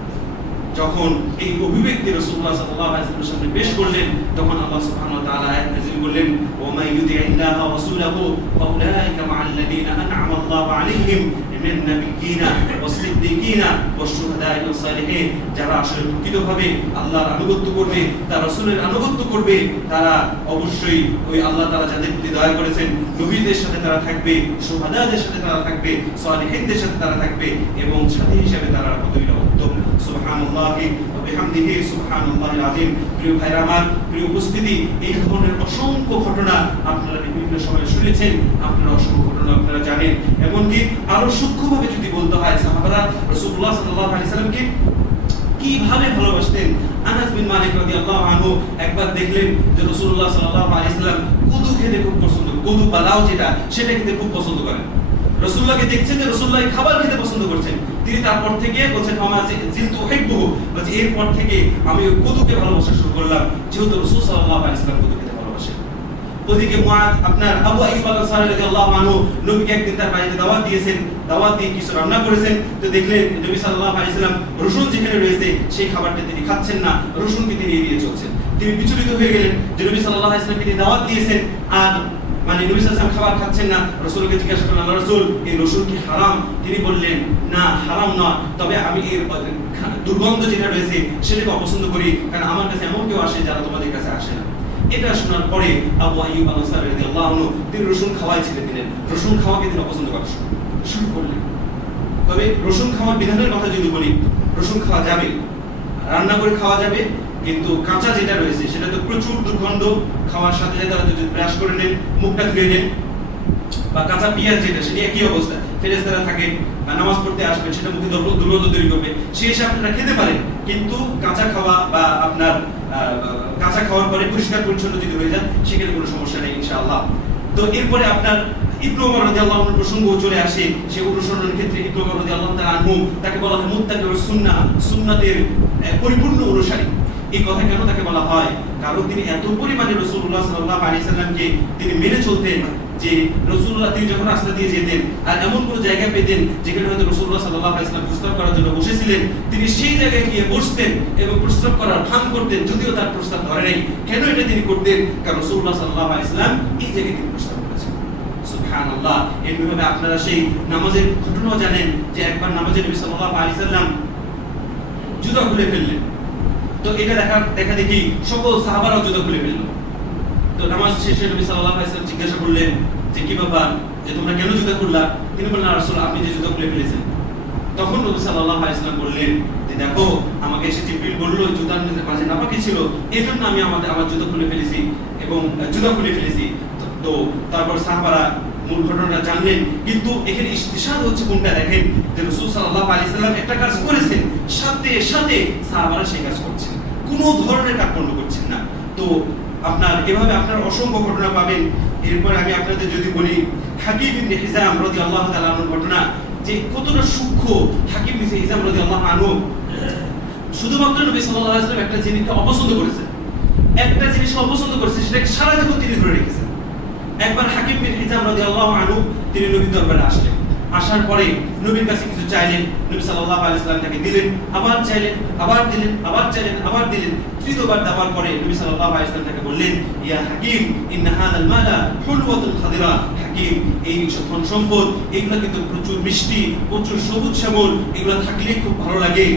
যখন এই অভিব্যক্তি রাসূলুল্লাহ সাল্লাল্লাহু আলাইহি ওয়াসাল্লামের সামনে পেশ করলেন, তখন আল্লাহ সুবহানাহু ওয়া তাআলা আয়াত নাযিল করলেন, ওয়া মান ইউতি'িল্লাহ ওয়া রাসূলাহু ফাউলাইকা মা'আল্লাযীনা আন'আমা আল্লাহু আলাইহিম মিনান নাবিয়্যিনা ওয়াস-সিদ্দীকিনা ওয়াশ-শুহাদা'i ওয়াস-সালিহিন। যারা আসলে প্রকৃতভাবে আল্লাহর আনুগত্য করবে, তার রাসূলের আনুগত্য করবে, তারা অবশ্যই ওই আল্লাহ তাআলা যাদের প্রতি দয়া করেছেন নবীদের সাথে তারা থাকবে, শুহাদাদের সাথে তারা থাকবে, সালিহিনদের সাথে তারা থাকবে, এবং সাথী হিসেবে তারা পদবীটা উত্তম। সুবহানাল্লাহি ওয়া বিহামদিহি সুবহানাল্লাহিল আযীম। প্রিয় ভাইরা আমার, প্রিয় উপস্থিতি, এই ধরনের অসংখ্য ঘটনা আপনারা বিভিন্ন সময় শুনেছেন, আপনারা অসংখ্য ঘটনা আপনারা জানেন। এমনকি আরো সূক্ষ্মভাবে যদি বলতে হয়, সাহাবারা রাসূলুল্লাহ সাল্লাল্লাহু আলাইহি সাল্লামকে কিভাবে ভালোবাসতেন। আনাস বিন মালিক রাদিয়াল্লাহু আনহু একবার দেখলেন যে রাসূলুল্লাহ সাল্লাল্লাহু আলাইহি সাল্লাম কদু খেতে খুব পছন্দ, কদু বালাও যেটা, সেটা খেতে খুব পছন্দ করেন। রাসূলুল্লাহকে দেখছেন যে রাসূলুল্লাহ খাবার খেতে পছন্দ করছেন, তিনি তারপর থেকে বলছেন ফামা জিলতু উহিব্বুহু, বলছে এরপর থেকে আমি ওই কদুকে ভালোবাসা শুরু করলাম, যেহেতু রাসূল সাল্লাল্লাহু আলাইহি সাল্লাম কদু খেতে ভালোবাসেন। ওদিকে মুআদ আপনার আবু আইয়ুব আল-আনসারী রাদিয়াল্লাহু আনহু নবীকে একদিন তার বাড়িতে দাওয়াত দিয়েছেন, দাওয়াত দিয়ে কিছু রান্না করেছেন, তো দেখলেন নবী সাল্লাল্লাহু আলাইহি সাল্লাম রসুন যেখানে রয়েছে সেই খাবারটা তিনি খাচ্ছেন না, রসুনকে তিনি এড়িয়ে চলছেন। তিনি বিচলিত হয়ে গেলেন যে নবী সাল্লাল্লাহু আলাইহি সাল্লামকে তিনি দাওয়াত দিয়েছেন আর নবী সাল্লাল্লাহু আলাইহি সাল্লাম খাবার খাচ্ছেন না। রাসূলকে জিজ্ঞাসা করলেন, আল্লাহর রাসূল এই রসুন কি হারাম? তিনি বললেন না, হারাম না, তবে আমি এর দুর্গন্ধ যেটা রয়েছে সেটাকে অপছন্দ করি, কারণ আমার কাছে এমন কেউ আসে যারা তোমাদের কাছে আসে না। এটা শোনার পরে আবু আইয়ুব আল-আনসারী রাদিয়াল্লাহু আনহু তিনি রসুন খাওয়াই ছেড়ে দিলেন, রসুন খাওয়াকে তিনি অপছন্দ করা শুরু করলেন। তবে রসুন খাওয়ার বিধানের কথা যদি বলি, রসুন খাওয়া যাবে, রান্না করে খাওয়া যাবে, কিন্তু কাঁচা যেটা রয়েছে সেটা তো প্রচুর দুর্গন্ধ, খাওয়ার সাথে সাথে তারা যদি ব্রাশ করে নেন, মুখটা ধুয়ে নেন, বা কাঁচা পেঁয়াজ যেটা সেটা একই অবস্থা, ফেরেশতারা থাকে বা নামাজ পড়তে আসবে, সেটা মুখে দুর্গন্ধ তৈরি করবে, সেই হিসাবে আপনারা খেতে পারেন। কিন্তু কাঁচা খাওয়া বা আপনার কাঁচা খাওয়ার পরে পরিষ্কার পরিচ্ছন্ন যদি হয়ে যায় সেখানে কোনো সমস্যা নেই ইনশাআল্লাহ। তো এরপরে আপনার ইবনে ওমর রাদিয়াল্লাহু আনহু প্রসঙ্গ চলে আসে, সে অনুসরণের ক্ষেত্রে ইবনে ওমর রাদিয়াল্লাহু তাআলা আনহু তাকে বলা হয় মুত্তাকি ওয়াস সুন্নাহ, সুন্নাতের পরিপূর্ণ অনুসারী। এই কথা কেন তাকে বলা হয়? কারণ তিনি এত পরিমাণে রাসূলুল্লাহ সাল্লাল্লাহু আলাইহি সাল্লামকে তিনি মেনে চলতেন যে রাসূলুল্লাহ তিনি যখন রাস্তা দিয়ে যেতেন আর এমন কোন জায়গা পেতেন যেখানে হয়তো রাসূলুল্লাহ সাল্লাল্লাহু আলাইহি সাল্লাম প্রস্রাব করার জন্য বসেছিলেন, তিনি সেই জায়গায় গিয়ে বসতেন এবং প্রস্রাব করার ভান করতেন, যদিও তার প্রস্রাব ধরে নাই। কেন এটা তিনি করতেন? কারণ রাসূলুল্লাহ সাল্লাল্লাহু আলাইহি সাল্লাম এই জায়গায় তিনি প্রস্রাব করেছেন। সুবহানাল্লাহ। এইভাবে আপনারা সেই নামাজের ঘটনাও জানেন যে একবার নামাজে নবী সাল্লাল্লাহু আলাইহি সাল্লাম জুতা খুলে ফেললেন। তো এটা দেখা দেখি সকল সাহাবারাও জুতা খুলে ফেলল। তো নামাজ শেষে নবী সাল্লাল্লাহু আলাইহি সাল্লাম জিজ্ঞাসা করলেন যে কি ব্যাপার, যে তোমরা কেন জুতা খুললা? তিনি বললেন, রাসূল আপনি যে জুতা খুলে ফেলেছেন। তখন নবী সাল্লাল্লাহু আলাইহি সাল্লাম বললেন যে দেখো, আমাকে এসে জিবরিল বলল জুতার মাঝে নাপাকি ছিল, এজন্য আমি আমার জুতা খুলে ফেলেছি এবং জুতা খুলে ফেলেছি। তো তারপর সাহাবারা মূল ঘটনাটা জানলেন, কিন্তু এখানে ইস্তিশাদ হচ্ছে কোনটা দেখেন যে রাসূল সাল্লাল্লাহু আলাইহি সাল্লাম একটা কাজ করেছেন, সাথে সাথে সাহাবারা সেই কাজ করছেন, কোনো ধরনের কার্পণ্য করছেন না। তো আপনার এভাবে আপনার অসংখ্য ঘটনা পাবেন। এরপর আমি আপনাদের যদি বলি হাকিম ইবনে হিজাম রাদিয়াল্লাহু তাআলা আনহুর ঘটনা, যে কতটা সূক্ষ্ম। হাকিম ইবনে হিজাম রাদিয়াল্লাহু আনহু শুধুমাত্র নবী সাল্লাল্লাহু আলাইহি সাল্লাম একটা জিনিসকে অপছন্দ করেছেন, একটা জিনিস অপছন্দ করেছেন, সেটাকে সারা জীবন তিনি ধরে রেখেছেন। একবার হাকিম বিন হিজাম রাদিয়াল্লাহু আনহু তিনি নবীর দরবারে আসলেন, আসার পরে নবীর কাছে কিছু চাইলেন, নবী সাল্লাল্লাহু আলাইহি সাল্লাম তাকে দিলেন, আবার চাইলেন, আবার দিলেন, আবার চাইলেন, আবার দিলেন। তৃতীয়বার দেওয়ার পরে নবী সাল্লাল্লাহু আলাইহি সাল্লাম তাকে বললেন, ইয়া হাকিম ইন্না হাযাল মালা হুলওয়াতুন খাদিরা, হাকিম, এই ধন সম্পদ এগুলো কিন্তু প্রচুর মিষ্টি, প্রচুর সবুজ শ্যামল, এগুলো থাকলে খুব ভালো লাগে।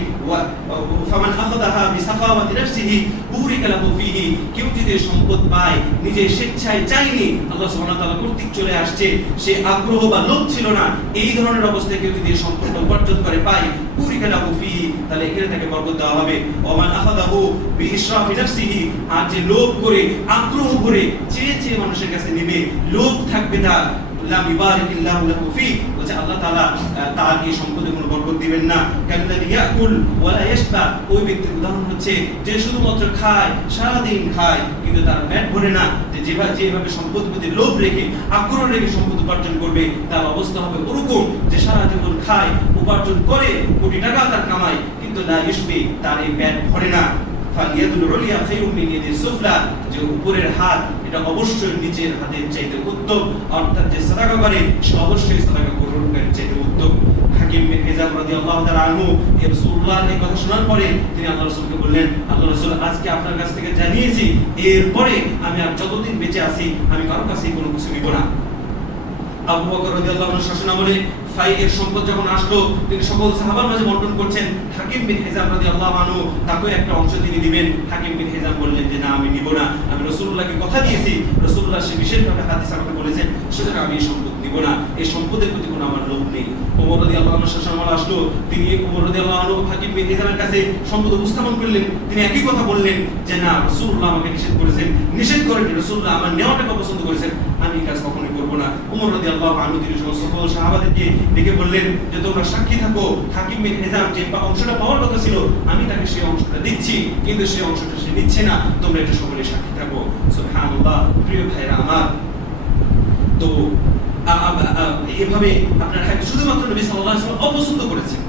ফামান আখাযাহা বিসাখাওয়াতি নাফসিহি বুরিকা লাহু ফিহি, কেউ যদি সম্পদ পায় নিজে স্বেচ্ছায় চাইনি, আল্লাহ সুবহানাহু ওয়া তাআলা কর্তৃক চলে আসছে, সে আগ্রহ বা লোভ ছিল না, এই ধরনের অবস্থায় কেউ যদি সম্পদটা উপার্জন করে পায়, বুরিকা লাহু ফিহি, তাহলে এখানে তাকে বরকত দেওয়া হবে। ওমান আখাযাহু বিইসরাফি নাফসিহি, আর যে লোভ করে আগ্রহ করে চেয়ে চেয়ে মানুষের কাছে নেবে, লোভ থাকবে তার, লাম ইবারিকিল্লাহু লাহু ফি, বলছে আল্লাহ তাআলা তার এই সম্পদে কোনো বরকত দিবেন না। কাল্লাযী ইয়াকুল ওয়া লা ইয়াশবা, ওই ব্যক্তির উদাহরণ হচ্ছে যে শুধুমাত্র খায়, সারা দিন খায়, কিন্তু তার পেট ভরে না। যেভাবে সম্পদের প্রতি লোভ রেখে আগ্রহ রেখে সম্পদ উপার্জন করবে, তার অবস্থা হবে ওরকম যে সারা জীবন খায়, উপার্জন করে, কোটি টাকা তার কামায়, কিন্তু লা ইশবি, তার এই পেট ভরে না। ফালিয়াদুল উলিয়া খায়রুম মিন ইয়াদিস সুফলা, যে উপরের হাত এটা অবশ্যই নিচের হাতের চাইতে উত্তম, অর্থাৎ যে সাদাকা করে সে অবশ্যই সাদাকা গ্রহণকারীর চাইতে উত্তম। হাকিম বিন হিজাম রাদিয়াল্লাহু তাআলা আনহু রাসূলুল্লাহর এই কথা শোনার পরে তিনি আল্লাহর রাসূলকে বললেন, আল্লাহর রাসূল, আজকে আপনার কাছ থেকে জানিয়েছি, এরপরে আমি আর যতদিন বেঁচে আছি আমি কারোর কাছে কোনো কিছু নিব না। আবু বকর রাদিয়াল্লাহু আনহু শাসনামলে ফাইয়ের সম্পদ যখন আসলো, তিনি সকল সাহাবার মাঝে বন্টন করছেন। হাকিম বিন হিজাম রাদিয়াল্লাহু আনহু তাকে একটা অংশ তিনি দিবেন। হাকিম বিন হিজাম বললেন যে না, আমি নিব না, আমি রাসূলুল্লাহকে কথা দিয়েছি, রাসূলুল্লাহ সে বিশেষভাবে হাদিস আমাকে বলেছেন, সুতরাং আমি এই সম্পদ নিব না, এই সম্পদের প্রতি কোনো আমার লোভ নেই। ওমর রাদিয়াল্লাহু আনহু শাসনামলে আসলো, তিনি ওমর রাদিয়াল্লাহু আনহু হাকিম বিন হিজামের কাছে সম্পদ উপস্থাপন করলেন। তিনি একই কথা বললেন যে না, রাসূলুল্লাহ আমাকে নিষেধ করেছেন, নিষেধ করেন, রাসূলুল্লাহ আমার নেওয়াটাকে পছন্দ করেছেন, আমি এই কাজ কখনোই করব না। ওমর রাদিয়াল্লাহু আনহু তিনি সকল সাহাবাদেরকে ডেকে বললেন যে তোমরা সাক্ষী থাকো, হাকিম বিন হিজাম যে অংশটা পাওয়ার কথা ছিল আমি তাকে সেই অংশটা দিচ্ছি, কিন্তু সেই অংশটা সে নিচ্ছে না, তোমরা এটা সকলে সাক্ষী থাকো। সুবহানাল্লাহ। প্রিয় ভাইরা আমার, তো এভাবে আপনার শুধুমাত্র নবী সাল্লাল্লাহু আলাইহি ওয়াসাল্লাম অপছন্দ করেছেন,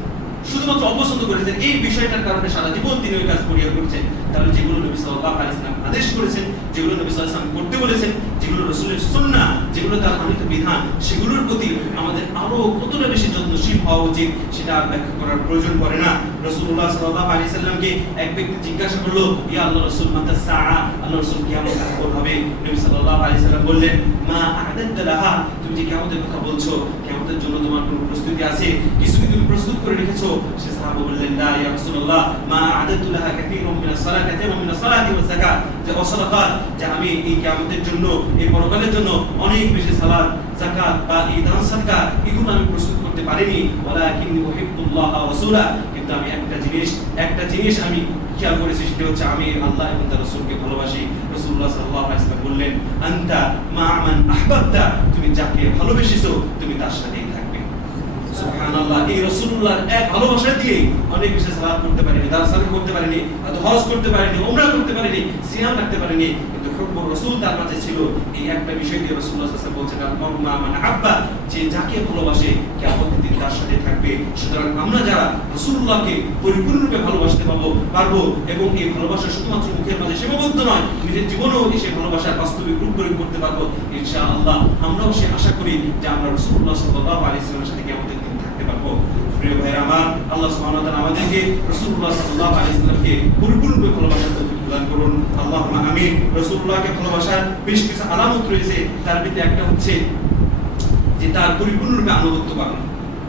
শুধুমাত্র অপছন্দ করেছেন, এই বিষয়টার কারণে সারা জীবন তিনি ওই কাজ করিয়া করছেন। তাহলে যেগুলো নবী সাল্লাল্লাহু আলাইহি ওয়াসাল্লাম আদেশ করেছেন, যেগুলো নবী সাল্লাল্লাহু আলাইহি ওয়াসাল্লাম করতে বলেছেন, যেগুলো রাসূলের সুন্নাহ, যেগুলো তার মানিত বিধান, সেগুলোর প্রতি আমাদের আরো কতটা বেশি যত্নশীল হওয়া উচিত সেটা ব্যাখ্যা করার প্রয়োজন পড়ে না। রাসূলুল্লাহ সাল্লাল্লাহু আলাইহি ওয়াসাল্লামকে এক ব্যক্তি জিজ্ঞাসা করলো, ইয়া আল্লাহর রাসূল, মাতা সাআ, আল্লাহর রাসূল কিয়ামত কখন হবে? নবী সাল্লাল্লাহু আলাইহি ওয়াসাল্লাম বললেন, মা আ'দাদতা লাহা, তুমি যে কিয়ামতের কথা বলছো, কিয়ামতের জন্য তোমার কোনো প্রস্তুতি আছে? কিছু কি তুমি প্রস্তুত করে রেখেছো? সে সাহাবা বললেন, লা ইয়া রাসূলুল্লাহ, মা আ'দাদতু লাহা কাসীরুম মিনাস সালাতি, কাসীরুম মিনাস সালাতি ওয়াস যাকাত, যে ওয়াসালাকাত, যে আমি এই কিয়ামতের জন্য, এই পরকালের জন্য অনেক বেশি সালাত, যাকাত বা এই দান সাদকা এগুলো আমি প্রস্তুত করতে পারিনি। ওয়ালাকিন্নী উহিব্বুল্লাহ ওয়া রাসূলা, কিন্তু আমি একটা জিনিস আমি খেয়াল করেছি, সেটা হচ্ছে আমি আল্লাহ এবং তার রাসূলকে ভালোবাসি। রাসূলুল্লাহ সাল্লাল্লাহু আলাইহি ওয়াসাল্লাম বললেন, আনতা মা মান আহবাবতা, তুমি যাকে ভালোবেসেছো তুমি তার সাথেই থাকবে। সুবহানাল্লাহ। এই রাসূলুল্লাহর এক ভালোবাসা দিয়ে অনেক বেশি সালাত করতে পারিনি, দান সাদকা করতে পারিনি, হজ করতে পারিনি, উমরা করতে পারিনি, সিয়াম রাখতে পারিনি, কিন্তু হুব্বুর রাসূল তার মাঝে ছিল। এই একটা বিষয় দিয়ে রাসূলুল্লাহ সাল্লাল্লাহু আলাইহি ওয়াসাল্লাম বলছেন, মা মান আহবা, যে যাকে ভালোবাসে কিয়ামতের দিন তার সাথে থাকবে। সুতরাং আমরা যারা রাসূলুল্লাহকে পরিপূর্ণরূপে ভালোবাসতে পারবো, এবং এই ভালোবাসা শুধুমাত্র মুখের মাঝে সীমাবদ্ধ নয়, নিজের জীবনেও সেই ভালোবাসার বাস্তবিক রূপ প্রয়োগ করতে পারবো ইনশাআল্লাহ। আমরাও সে আশা করি যে আমরা রাসূলুল্লাহ সাল্লাল্লাহু আলাইহি ওয়াসাল্লামের সাথে কিয়ামতের দিন থাকতে পারবো। প্রিয় ভাইরা আমার, আল্লাহ সুবহানাহু ওয়া তাআলা আমাদেরকে রাসূলুল্লাহ সাল্লাল্লাহু আলাইহি ওয়াসাল্লামকে পরিপূর্ণরূপে ভালোবাসার তৌফিক প্রদান করুন। আল্লাহুম্মা আমিন। রাসূলুল্লাহকে ভালোবাসার বেশ কিছু আলামত রয়েছে, তার ভিতরে একটা হচ্ছে যে তার পরিপূর্ণরূপে আনুগত্য করা।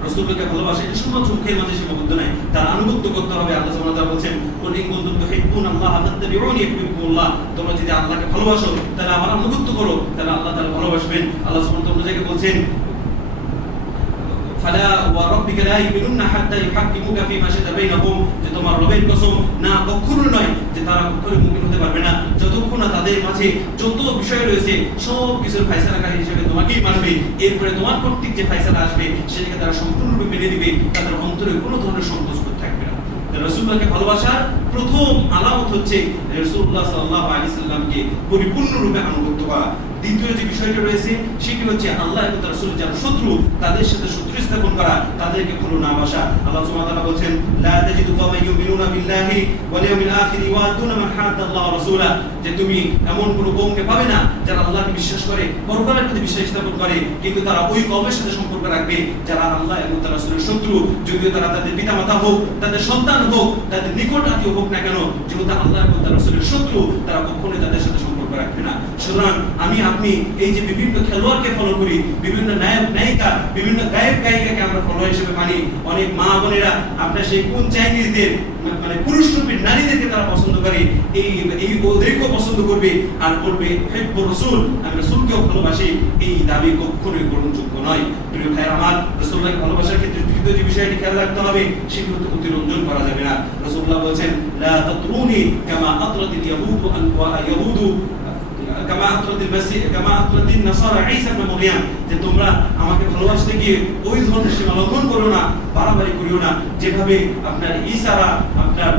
রাসূলকে ভালোবাসা এটা শুধুমাত্র মুখের মাঝে সীমাবদ্ধ নয়, তার আনুগত্য করতে হবে। আল্লাহ সুবহানাহু ওয়া তাআলা বলেন, কুল ইন কুনতুম তুহিব্বুনাল্লাহ ফাত্তাবিউনি ইউহিব্বুকুমুল্লাহ, তোমরা যদি আল্লাহকে ভালোবাসো তাহলে আমার আনুগত্য করো, তাহলে আল্লাহ তাআলা ভালোবাসবেন। আল্লাহ সুবহানাহু ওয়া তাআলা যাকে বলেন, ফালা ওয়া রাব্বিকা লা ইউমিনুনা হাত্তা ইউহাক্কিমুকা ফীমা শাজারা বাইনাহুম, যে তোমার রবের কসম, না কখনো নয় যে তারা কখনো মুমিন হতে পারবে না যতক্ষণ না তাদের মাঝে যত বিষয় রয়েছে সব কিছুর ফয়সালাকারী হিসেবে তোমাকেই মানবে, এরপরে তোমার কর্তৃক যে ফয়সালা আসবে সেটাকে তারা সম্পূর্ণরূপে মেনে দিবে, তাদের অন্তরে কোনো ধরনের সংকোচ থাকবে না। রাসূলুল্লাহকে ভালোবাসার প্রথম আলামত হচ্ছে রাসূলুল্লাহ সাল্লাল্লাহু আলাইহি সাল্লামকে পরিপূর্ণরূপে আনুগত্য করা। দ্বিতীয় যে বিষয়টা রয়েছে সেটি হচ্ছে আল্লাহ এবং তার রাসূলের যারা শত্রু তাদের সাথে শত্রু স্থাপন করা, তাদেরকে ভালো না বাসা। আল্লাহ সুবহানাহু ওয়া তাআলা বলেন, লা তাজিদু কওমান ইউমিনুনা বিল্লাহি ওয়াল ইয়াউমিল আখির ওয়াদুনা মান হাদাল্লাহ ওয়া রাসূলা, যে তুমি এমন কোন কওমকে পাবে না যারা আল্লাহকে বিশ্বাস করে, পরকালের প্রতি বিশ্বাস স্থাপন করে, কিন্তু তারা ওই কওমের সাথে সম্পর্ক রাখবে যারা আল্লাহ এবং তার রাসূলের শত্রু, যদিও তারা তাদের পিতামাতা হোক, তাদের সন্তান হোক, তাদের নিকট আত্মীয় হোক না কেন, যেহেতু আল্লাহ এবং তার রাসূলের শত্রু, তারা কখনোই তাদের সাথে সম্পর্ক রাখবে না। সুতরাং আপনি এই যে বিভিন্ন খেলোয়াড়কে ফলো করি, বিভিন্ন নায়ক নায়িকা, বিভিন্ন গায়ক গায়িকাকে আমরা ফলো হিসেবে মানি, অনেক মা বোনেরা আপনার সেই কোন চাইনিজদের মানে পুরুষ রূপী নারীদেরকে তারা পছন্দ করে, এই ওদেরকেও পছন্দ করবে আর বলবে হিব্বুর রাসূল, আমি রাসূলকেও ভালোবাসি, এই দাবি কখনোই গ্রহণযোগ্য নয়। প্রিয় ভাই আমার, রাসূলুল্লাহকে ভালোবাসার ক্ষেত্রে তৃতীয় যে বিষয়টি খেয়াল রাখতে হবে, সেটি হচ্ছে অতিরঞ্জন করা যাবে না। রাসূলুল্লাহ বলেছেন, লা তাতরুনি কামা আতরাতিল ইয়াহুদু কামা আতরাতিল মাসিহ কামা আতরাতিন নাসারা ঈসা ইবনে মারইয়াম, যে তোমরা আমাকে ভালোবাসতে গিয়ে ওই ধরনের সীমা লঙ্ঘন করো না, বাড়াবাড়ি করিও না, যেভাবে আপনার ঈসারা আপনার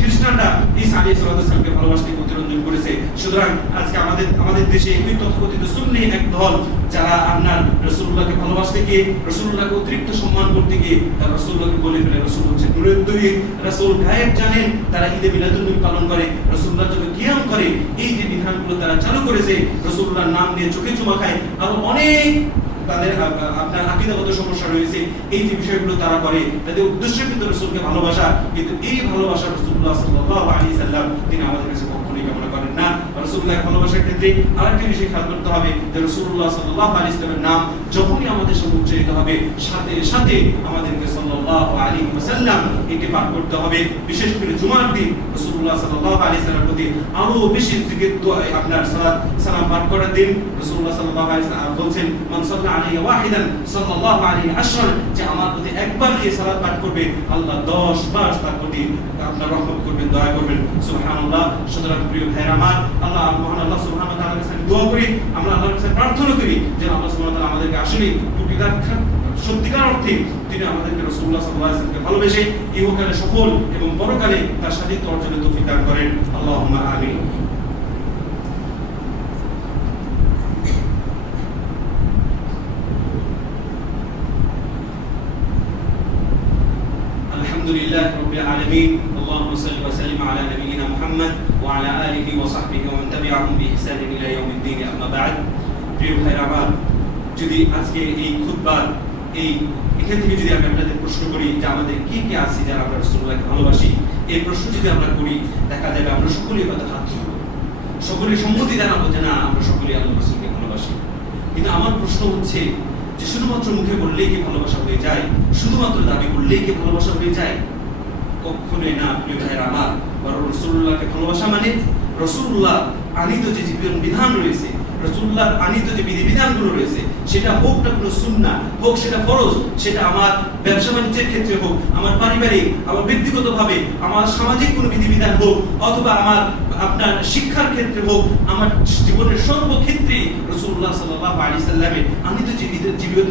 খ্রিস্টানরা ঈসা আলাইহিস সালামকে ভালোবাসতে অতিরঞ্জন করেছে। সুতরাং আজকে আমাদের দেশে ওই তথাকথিত সুন্নি এক দল, যারা আপনার রাসূলুল্লাহকে ভালোবাসতে গিয়ে, রাসূলুল্লাহকে অতিরিক্ত সম্মান করতে গিয়ে তারা রাসূলুল্লাহকে বলে ফেলে রাসূল হচ্ছে নূরের তৈরি, রাসূল গায়েব জানেন, তারা ঈদে মিলাদুন নবী পালন করে, রাসূলুল্লাহ যখন কিয়াম করে, এই যে বিধানগুলো তারা চালু করেছে, রাসূলুল্লাহর নাম নিয়ে চোখে চুমা খায়, আরো অনেক তাদের আপনার আকীদাগত সমস্যা রয়েছে। এই যে বিষয়গুলো তারা করে, তাদের উদ্দেশ্য কিন্তু রাসূলকে ভালোবাসা, কিন্তু এই ভালোবাসা রাসূলুল্লাহ সাল্লাল্লাহু আলাইহি সাল্লাম তিনি আমাদের কাছে কখনোই কামনা করেন না। রাসূলুল্লাহর ভালোবাসার ক্ষেত্রে আরেকটি বিষয় খেয়াল করতে হবে, যে রাসূলুল্লাহ সাল্লাল্লাহু আলাইহি সাল্লামের নাম যখনই আমাদের সামনে উচ্চারিত হবে, সাথে সাথে আমাদেরকে সাল্লাল্লাহু আলাইহি ওয়াসাল্লাম এটি পাঠ করতে হবে। বিশেষ করে জুমার দিন রাসূলুল্লাহ সাল্লাল্লাহু আলাইহি সাল্লামের প্রতি আরো বেশি জিকির আপনার সালাম পাঠ করার দিন রাসূলুল্লাহ সাল্লাল্লাহু আলাইহি সাল্লাম বলেছেন, মান সাল্লা আলাইহি ওয়াহিদান সাল্লাল্লাহু আলাইহি আশরান, যে আমার প্রতি একবার এই সালাত পাঠ করবে, আল্লাহ 10 বার তার প্রতি আপনার রহমত করবেন, দয়া করবেন। সুবহানাল্লাহ। সুতরাং প্রিয় ভাইরা আমার, মহান আল্লাহ সুবহানাহু ওয়া তাআলার কাছে দোয়া করি, আমরা আল্লাহর কাছে প্রার্থনা করি যে আল্লাহ সুবহানাহু ওয়া তাআলা আমাদেরকে আসলে সত্যিকার অর্থে তিনি আমাদেরকে রাসূলুল্লাহ সাল্লাল্লাহু আলাইহি ওয়াসাল্লামকে ভালোবেসে ইহকালে সফল এবং পরকালে তার সাথিত্ব অর্জনের তৌফিক দান করেন। আল্লাহুম্মা আমিন। আলহামদুলিল্লাহি রাব্বিল আলামিন। আল্লাহুম্মা সাল্লি ওয়া সাল্লিম আলা নাবিয়িনা মুহাম্মদ ওয়া আলা আলিহি ওয়া সাহবিহি ওয়া মান তাবি'আহুম বিইহসানিন ইলা ইয়াউমিদ্দিন, আম্মা বা'দ। প্রিয় ভাইরা আমার, যদি আজকে এই খুতবার এখান থেকে যদি আমি আপনাদের প্রশ্ন করি যে আমাদের কি কি আছে যারা আমরা রাসূলুল্লাহকে ভালোবাসি, এই প্রশ্ন যদি আমরা করি, দেখা যাবে আমরা সকলেই হয়তো হাত তুলব, সকলেই সম্মতি জানাবো যে না, আমরা সকলেই আল্লাহ রাসূলকে ভালোবাসি। কিন্তু আমার প্রশ্ন হচ্ছে যে শুধুমাত্র মুখে বললেই কি ভালোবাসা হয়ে যায়? শুধুমাত্র দাবি করলেই কি ভালোবাসা হয়ে যায়? কখনোই না প্রিয় ভাইরা আমার। বরং রাসূলুল্লাহকে ভালোবাসা মানে রাসূলুল্লাহ আনিত যে জীবন বিধান রয়েছে, রাসূলুল্লাহ আনিত যে বিধিবিধানগুলো রয়েছে, সেটা হোক না কোনো সুন্নাহ, হোক সেটা ফরজ, সেটা আমার ব্যবসা বাণিজ্যের ক্ষেত্রে হোক, আমার পারিবারিক, আমার ব্যক্তিগতভাবে, আমার সামাজিক কোনো বিধিবিধান হোক, অথবা আমার আপনার শিক্ষার ক্ষেত্রে হোক, আমার জীবনের সর্বক্ষেত্রে রাসূলুল্লাহ সাল্লাল্লাহু আলাইহি সাল্লামের আনিত যে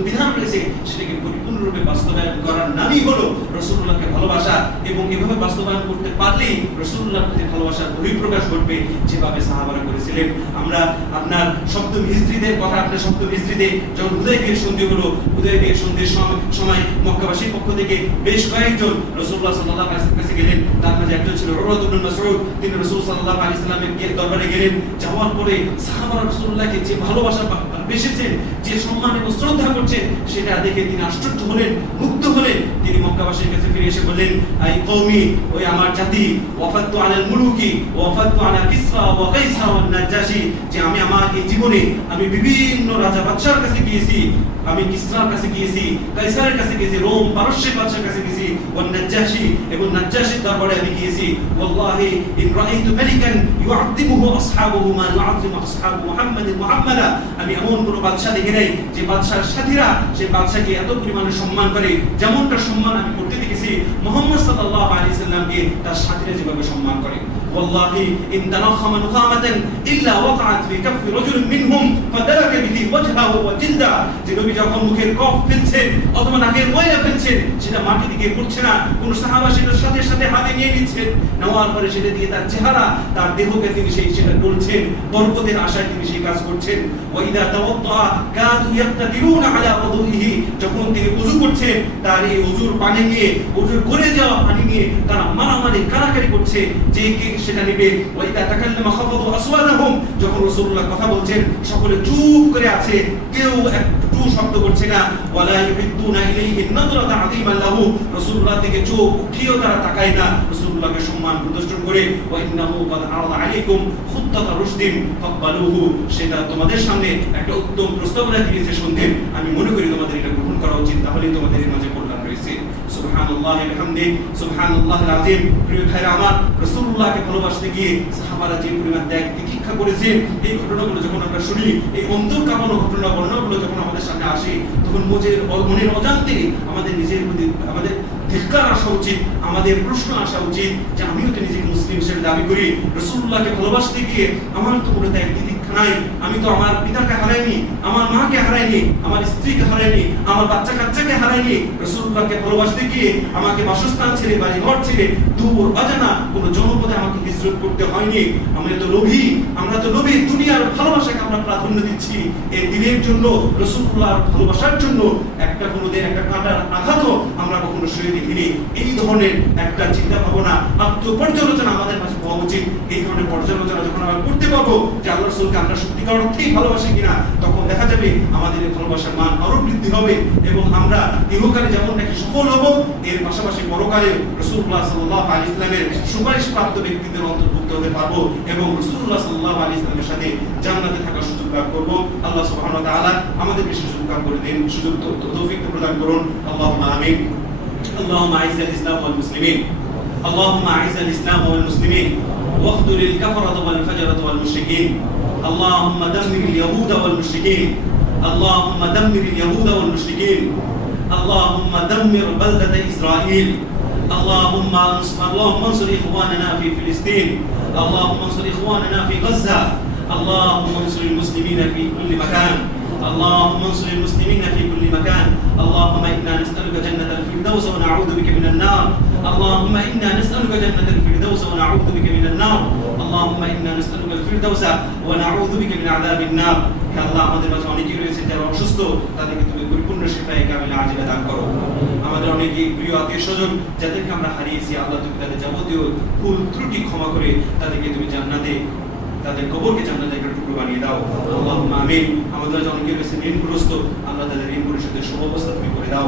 বিধান রয়েছে, সেটাকে পরিপূর্ণরূপে বাস্তবায়ন করার নামই হলো রাসূলুল্লাহকে ভালোবাসা। এবং এভাবে বাস্তবায়ন করতে পারলেই রাসূলুল্লাহর প্রতি ভালোবাসার বহিঃপ্রকাশ ঘটবে, যেভাবে সাহাবারা করেছিলেন। আমরা আপনার সপ্তম হিজরিদের কথা, আপনার সপ্তম হিজরিতে যখন হুদায়বিয়ার সন্ধি হলো, হুদায়বিয়ার সন্ধির সময় মক্কাবাসীর পক্ষ থেকে বেশ কয়েকজন রাসূলুল্লাহ সাল্লাল্লাহু আলাইহি ওয়াসাল্লামের কাছে গেলেন। তার মাঝে একজন ছিল উরওয়া ইবনে মাসউদ। তিনি রাসূল সাল্লাল্লাহু আলাইহি ওয়াসাল্লামের দরবারে গেলেন। যাওয়ার পরে সাহাবারা রাসূলুল্লাহকে যে ভালোবাসা বেসেছেন, যে সম্মান এবং শ্রদ্ধা করছেন, সেটা দেখে তিনি আশ্চর্য হলেন, মুগ্ধ হলেন। তিনি মক্কাবাসীর কাছে ফিরে এসে বললেন, আই কওমি, ওই আমার জাতি, ওয়াফাতু আলাল মুলুকি ওয়াফাতু আলা কিসরা ওয়া কাইসার ওয়া নাজাশি, যে আমি আমার এই জীবনে আমি বিভিন্ন রাজা বাদশার কাছে গিয়েছি, আমি কিসরার কাছে গিয়েছি, কাইসারের কাছে গিয়েছি, রোম পারস্যের বাদশার কাছে গিয়েছি, ওয়া নাজাশি এবং নাজাশির দরবারে আমি গিয়েছি। ওয়াল্লাহি ইন রাআইতু মালিকান ইউআযিমুহু আসহাবুহু মা ইউআযিমু আসহাবু মুহাম্মাদিন মুহাম্মাদা, আমি এমন কোন বাদশা দেখি নাই যে বাদশার সাথীরা সেই বাদশাকে এত পরিমাণে সম্মান করে, যেমনটা সম্মান আমি করতে দেখেছি মুহাম্মদ সাল্লাল্লাহু আলাইহি সাল্লামকে তার সাথীরা যেভাবে সম্মান করে। ওয়াল্লাহি ইন তানাখামা নুখামাতান ইল্লা ওয়াকাআত ফি কাফি রাজুলিন মিনহুম ফাদারাকা বিহি ওয়াজহাহু ওয়া জিলদা, যে নবী যখন মুখের কফ ফেলছেন অথবা নাকের ময়লা ফেলছেন, সেটা মাটি দিকে পড়ছে না, কোন সাহাবা সেটার সাথে সাথে হাতে নিয়ে নিচ্ছেন, নেওয়ার পরে সেটা দিয়ে তার চেহারা, তার দেহকে তিনি সেটা করছেন, বরকতের আশায় তিনি সেই কাজ করছেন। ওয়া ইদা তাওয়াদ্দা কাদু ইয়াক্তাদিরুনা আলা ওযুইহি, যখন তিনি ওযু করছেন, তার এই ওযুর পানি নিয়ে, ওযুর করে যাওয়া পানি নিয়ে তারা মারামারি কারাকারি করছে, যে কে সেটা নিবে। ওয়া ইদা তাকাল্লামা খাফাদু আসওয়াতাহুম, যখন রাসূলুল্লাহ কথা বলছেন সকলে চুপ করে আছে, কেউ একটু শব্দ করছে না, ওয়ালা ইউহিদ্দুনা ইলাইহি নাযরাতা আযীমান লাহু, রাসূলুল্লাহ থেকে চোখ উঠিয়েও তারা তাকায় না রাসূলুল্লাহকে সম্মান প্রদর্শন করে। ওয়া ইন্নাহু ক্বাদ আরাদা আলাইকুম খুত্তাতা রুশদিন ফাকবালুহু, সেটা তোমাদের সামনে একটা উত্তম প্রস্তাবনা দিয়েছে সন্দেহ, আমি মনে করি তোমাদের এটা গ্রহণ করা উচিত, তাহলে তোমাদের এর মাঝে কল্যাণ রয়েছে। সুবহানাল্লাহি ওয়া বিহামদিহি সুবহানাল্লাহিল আযীম। প্রিয় ভাইরা আমার, রাসূলুল্লাহকে ভালোবাসতে গিয়ে সাহাবারা যে পরিমাণ ত্যাগ তিতিক্ষা করেছেন, এই ঘটনাগুলো যখন আমরা শুনি, এই অন্তর কাঁপানো ঘটনা বর্ণনাগুলো যখন আমাদের সামনে আসে, তখন মনের অজান্তে আমাদের নিজের প্রতি আমাদের ধিক্কার আসা উচিত, আমাদের প্রশ্ন আসা উচিত যে আমিও তো নিজেকে মুসলিম হিসেবে দাবি করি, রাসূলুল্লাহকে ভালোবাসতে গিয়ে আমার তো কোনো ত্যাগ তিতিক্ষা নাই, আমি তো আমার পিতাকে হারাইনি, আমার মাকে হারাইনি, আমার স্ত্রীকে হারাইনি, আমার বাচ্চা কাচ্চাকে হারাইনি। রাসূলুল্লাহকে ভালোবাসতে গিয়ে আমাকে বাসস্থান ছেড়ে, বাড়ি ঘর ছেড়ে, দূর অজানা কোনো জনপদে আমাকে হিজরত করতে হয়নি। আমরা তো লোভী দুনিয়ার ভালোবাসাকে আমরা প্রাধান্য দিচ্ছি, এই দিনের জন্য, রাসূলুল্লাহর ভালোবাসার জন্য একটা কাঁটার আঘাতও আমরা কখনো সয়ে দেখিনি। এই ধরনের একটা চিন্তা ভাবনা, আত্মপর্যালোচনা আমাদের কাছে হওয়া উচিত। এই ধরনের পর্যালোচনা যখন আমরা করতে পারবো যে আল্লাহ রাসূলকে আমরা সত্যিকার অর্থেই ভালোবাসি কিনা, তখন দেখা যাবে আমাদের এই ভালোবাসার মান আরো বৃদ্ধি হবে এবং আমরা ইহকালে যেমন নাকি সফল হব, এর পাশাপাশি পরকালে রাসূলুল্লাহ সাল্লাল্লাহু আলাইহি ওয়াসাল্লামের সুপারিশ প্রাপ্ত ব্যক্তিদের অন্তর্ভুক্ত হতে পারবো এবং রাসূলুল্লাহ সাল্লাল্লাহু আলাইহি ওয়াসাল্লামের সাথে জান্নাতে থাকার সুযোগ লাভ করব। আল্লাহ সুবহানাহু ওয়া তাআলা আমাদের বিশেষ সুযোগ করে দিন, সুযোগ তৌফিক প্রদান করুন। আল্লাহুম্মা আমিন। اللهم اعز الاسلام والمسلمين، اللهم اعز الاسلام والمسلمين واخذل الكفرة والفجرة والمشركين، اللهم دمر اليهود والمشركين، اللهم دمر اليهود والمشركين، اللهم دمر بلدة إسرائيل، اللهم انصر إخواننا في فلسطين، اللهم انصر إخواننا في غزة، اللهم انصر المسلمين في كل مكان، اللهم انصر المسلمين في كل مكان. اللهم إنا نسألك جنة الفردوس ونعوذ بك من النار، اللهم إنا نسألك جنة الفردوس ونعوذ بك من النار، اللهم إنا نسألك الفردوس ونعوذ بك من عذاب النار। হে আল্লাহ, আমাদের মাঝে অনেকেই রয়েছে যারা অসুস্থ, তাদেরকে তুমি পরিপূর্ণ শিফায়ে কামিলা আজিলা দান করো। আমাদের অনেকেই প্রিয় আত্মীয়স্বজন যাদেরকে আমরা হারিয়েছি, আল্লাহ তুমি তাদের যাবতীয় ভুল ত্রুটি ক্ষমা করে তাদেরকে তুমি জান্নাতে, তাদের কবরকে জান্নাতের একটা টুকরো বানিয়ে দাও। আল্লাহুম্মা আমিন। আমাদের অনেকে রয়েছে ঋণগ্রস্ত, আল্লাহ তাদের ঋণ পরিশোধের সুব্যবস্থা তুমি করে দাও।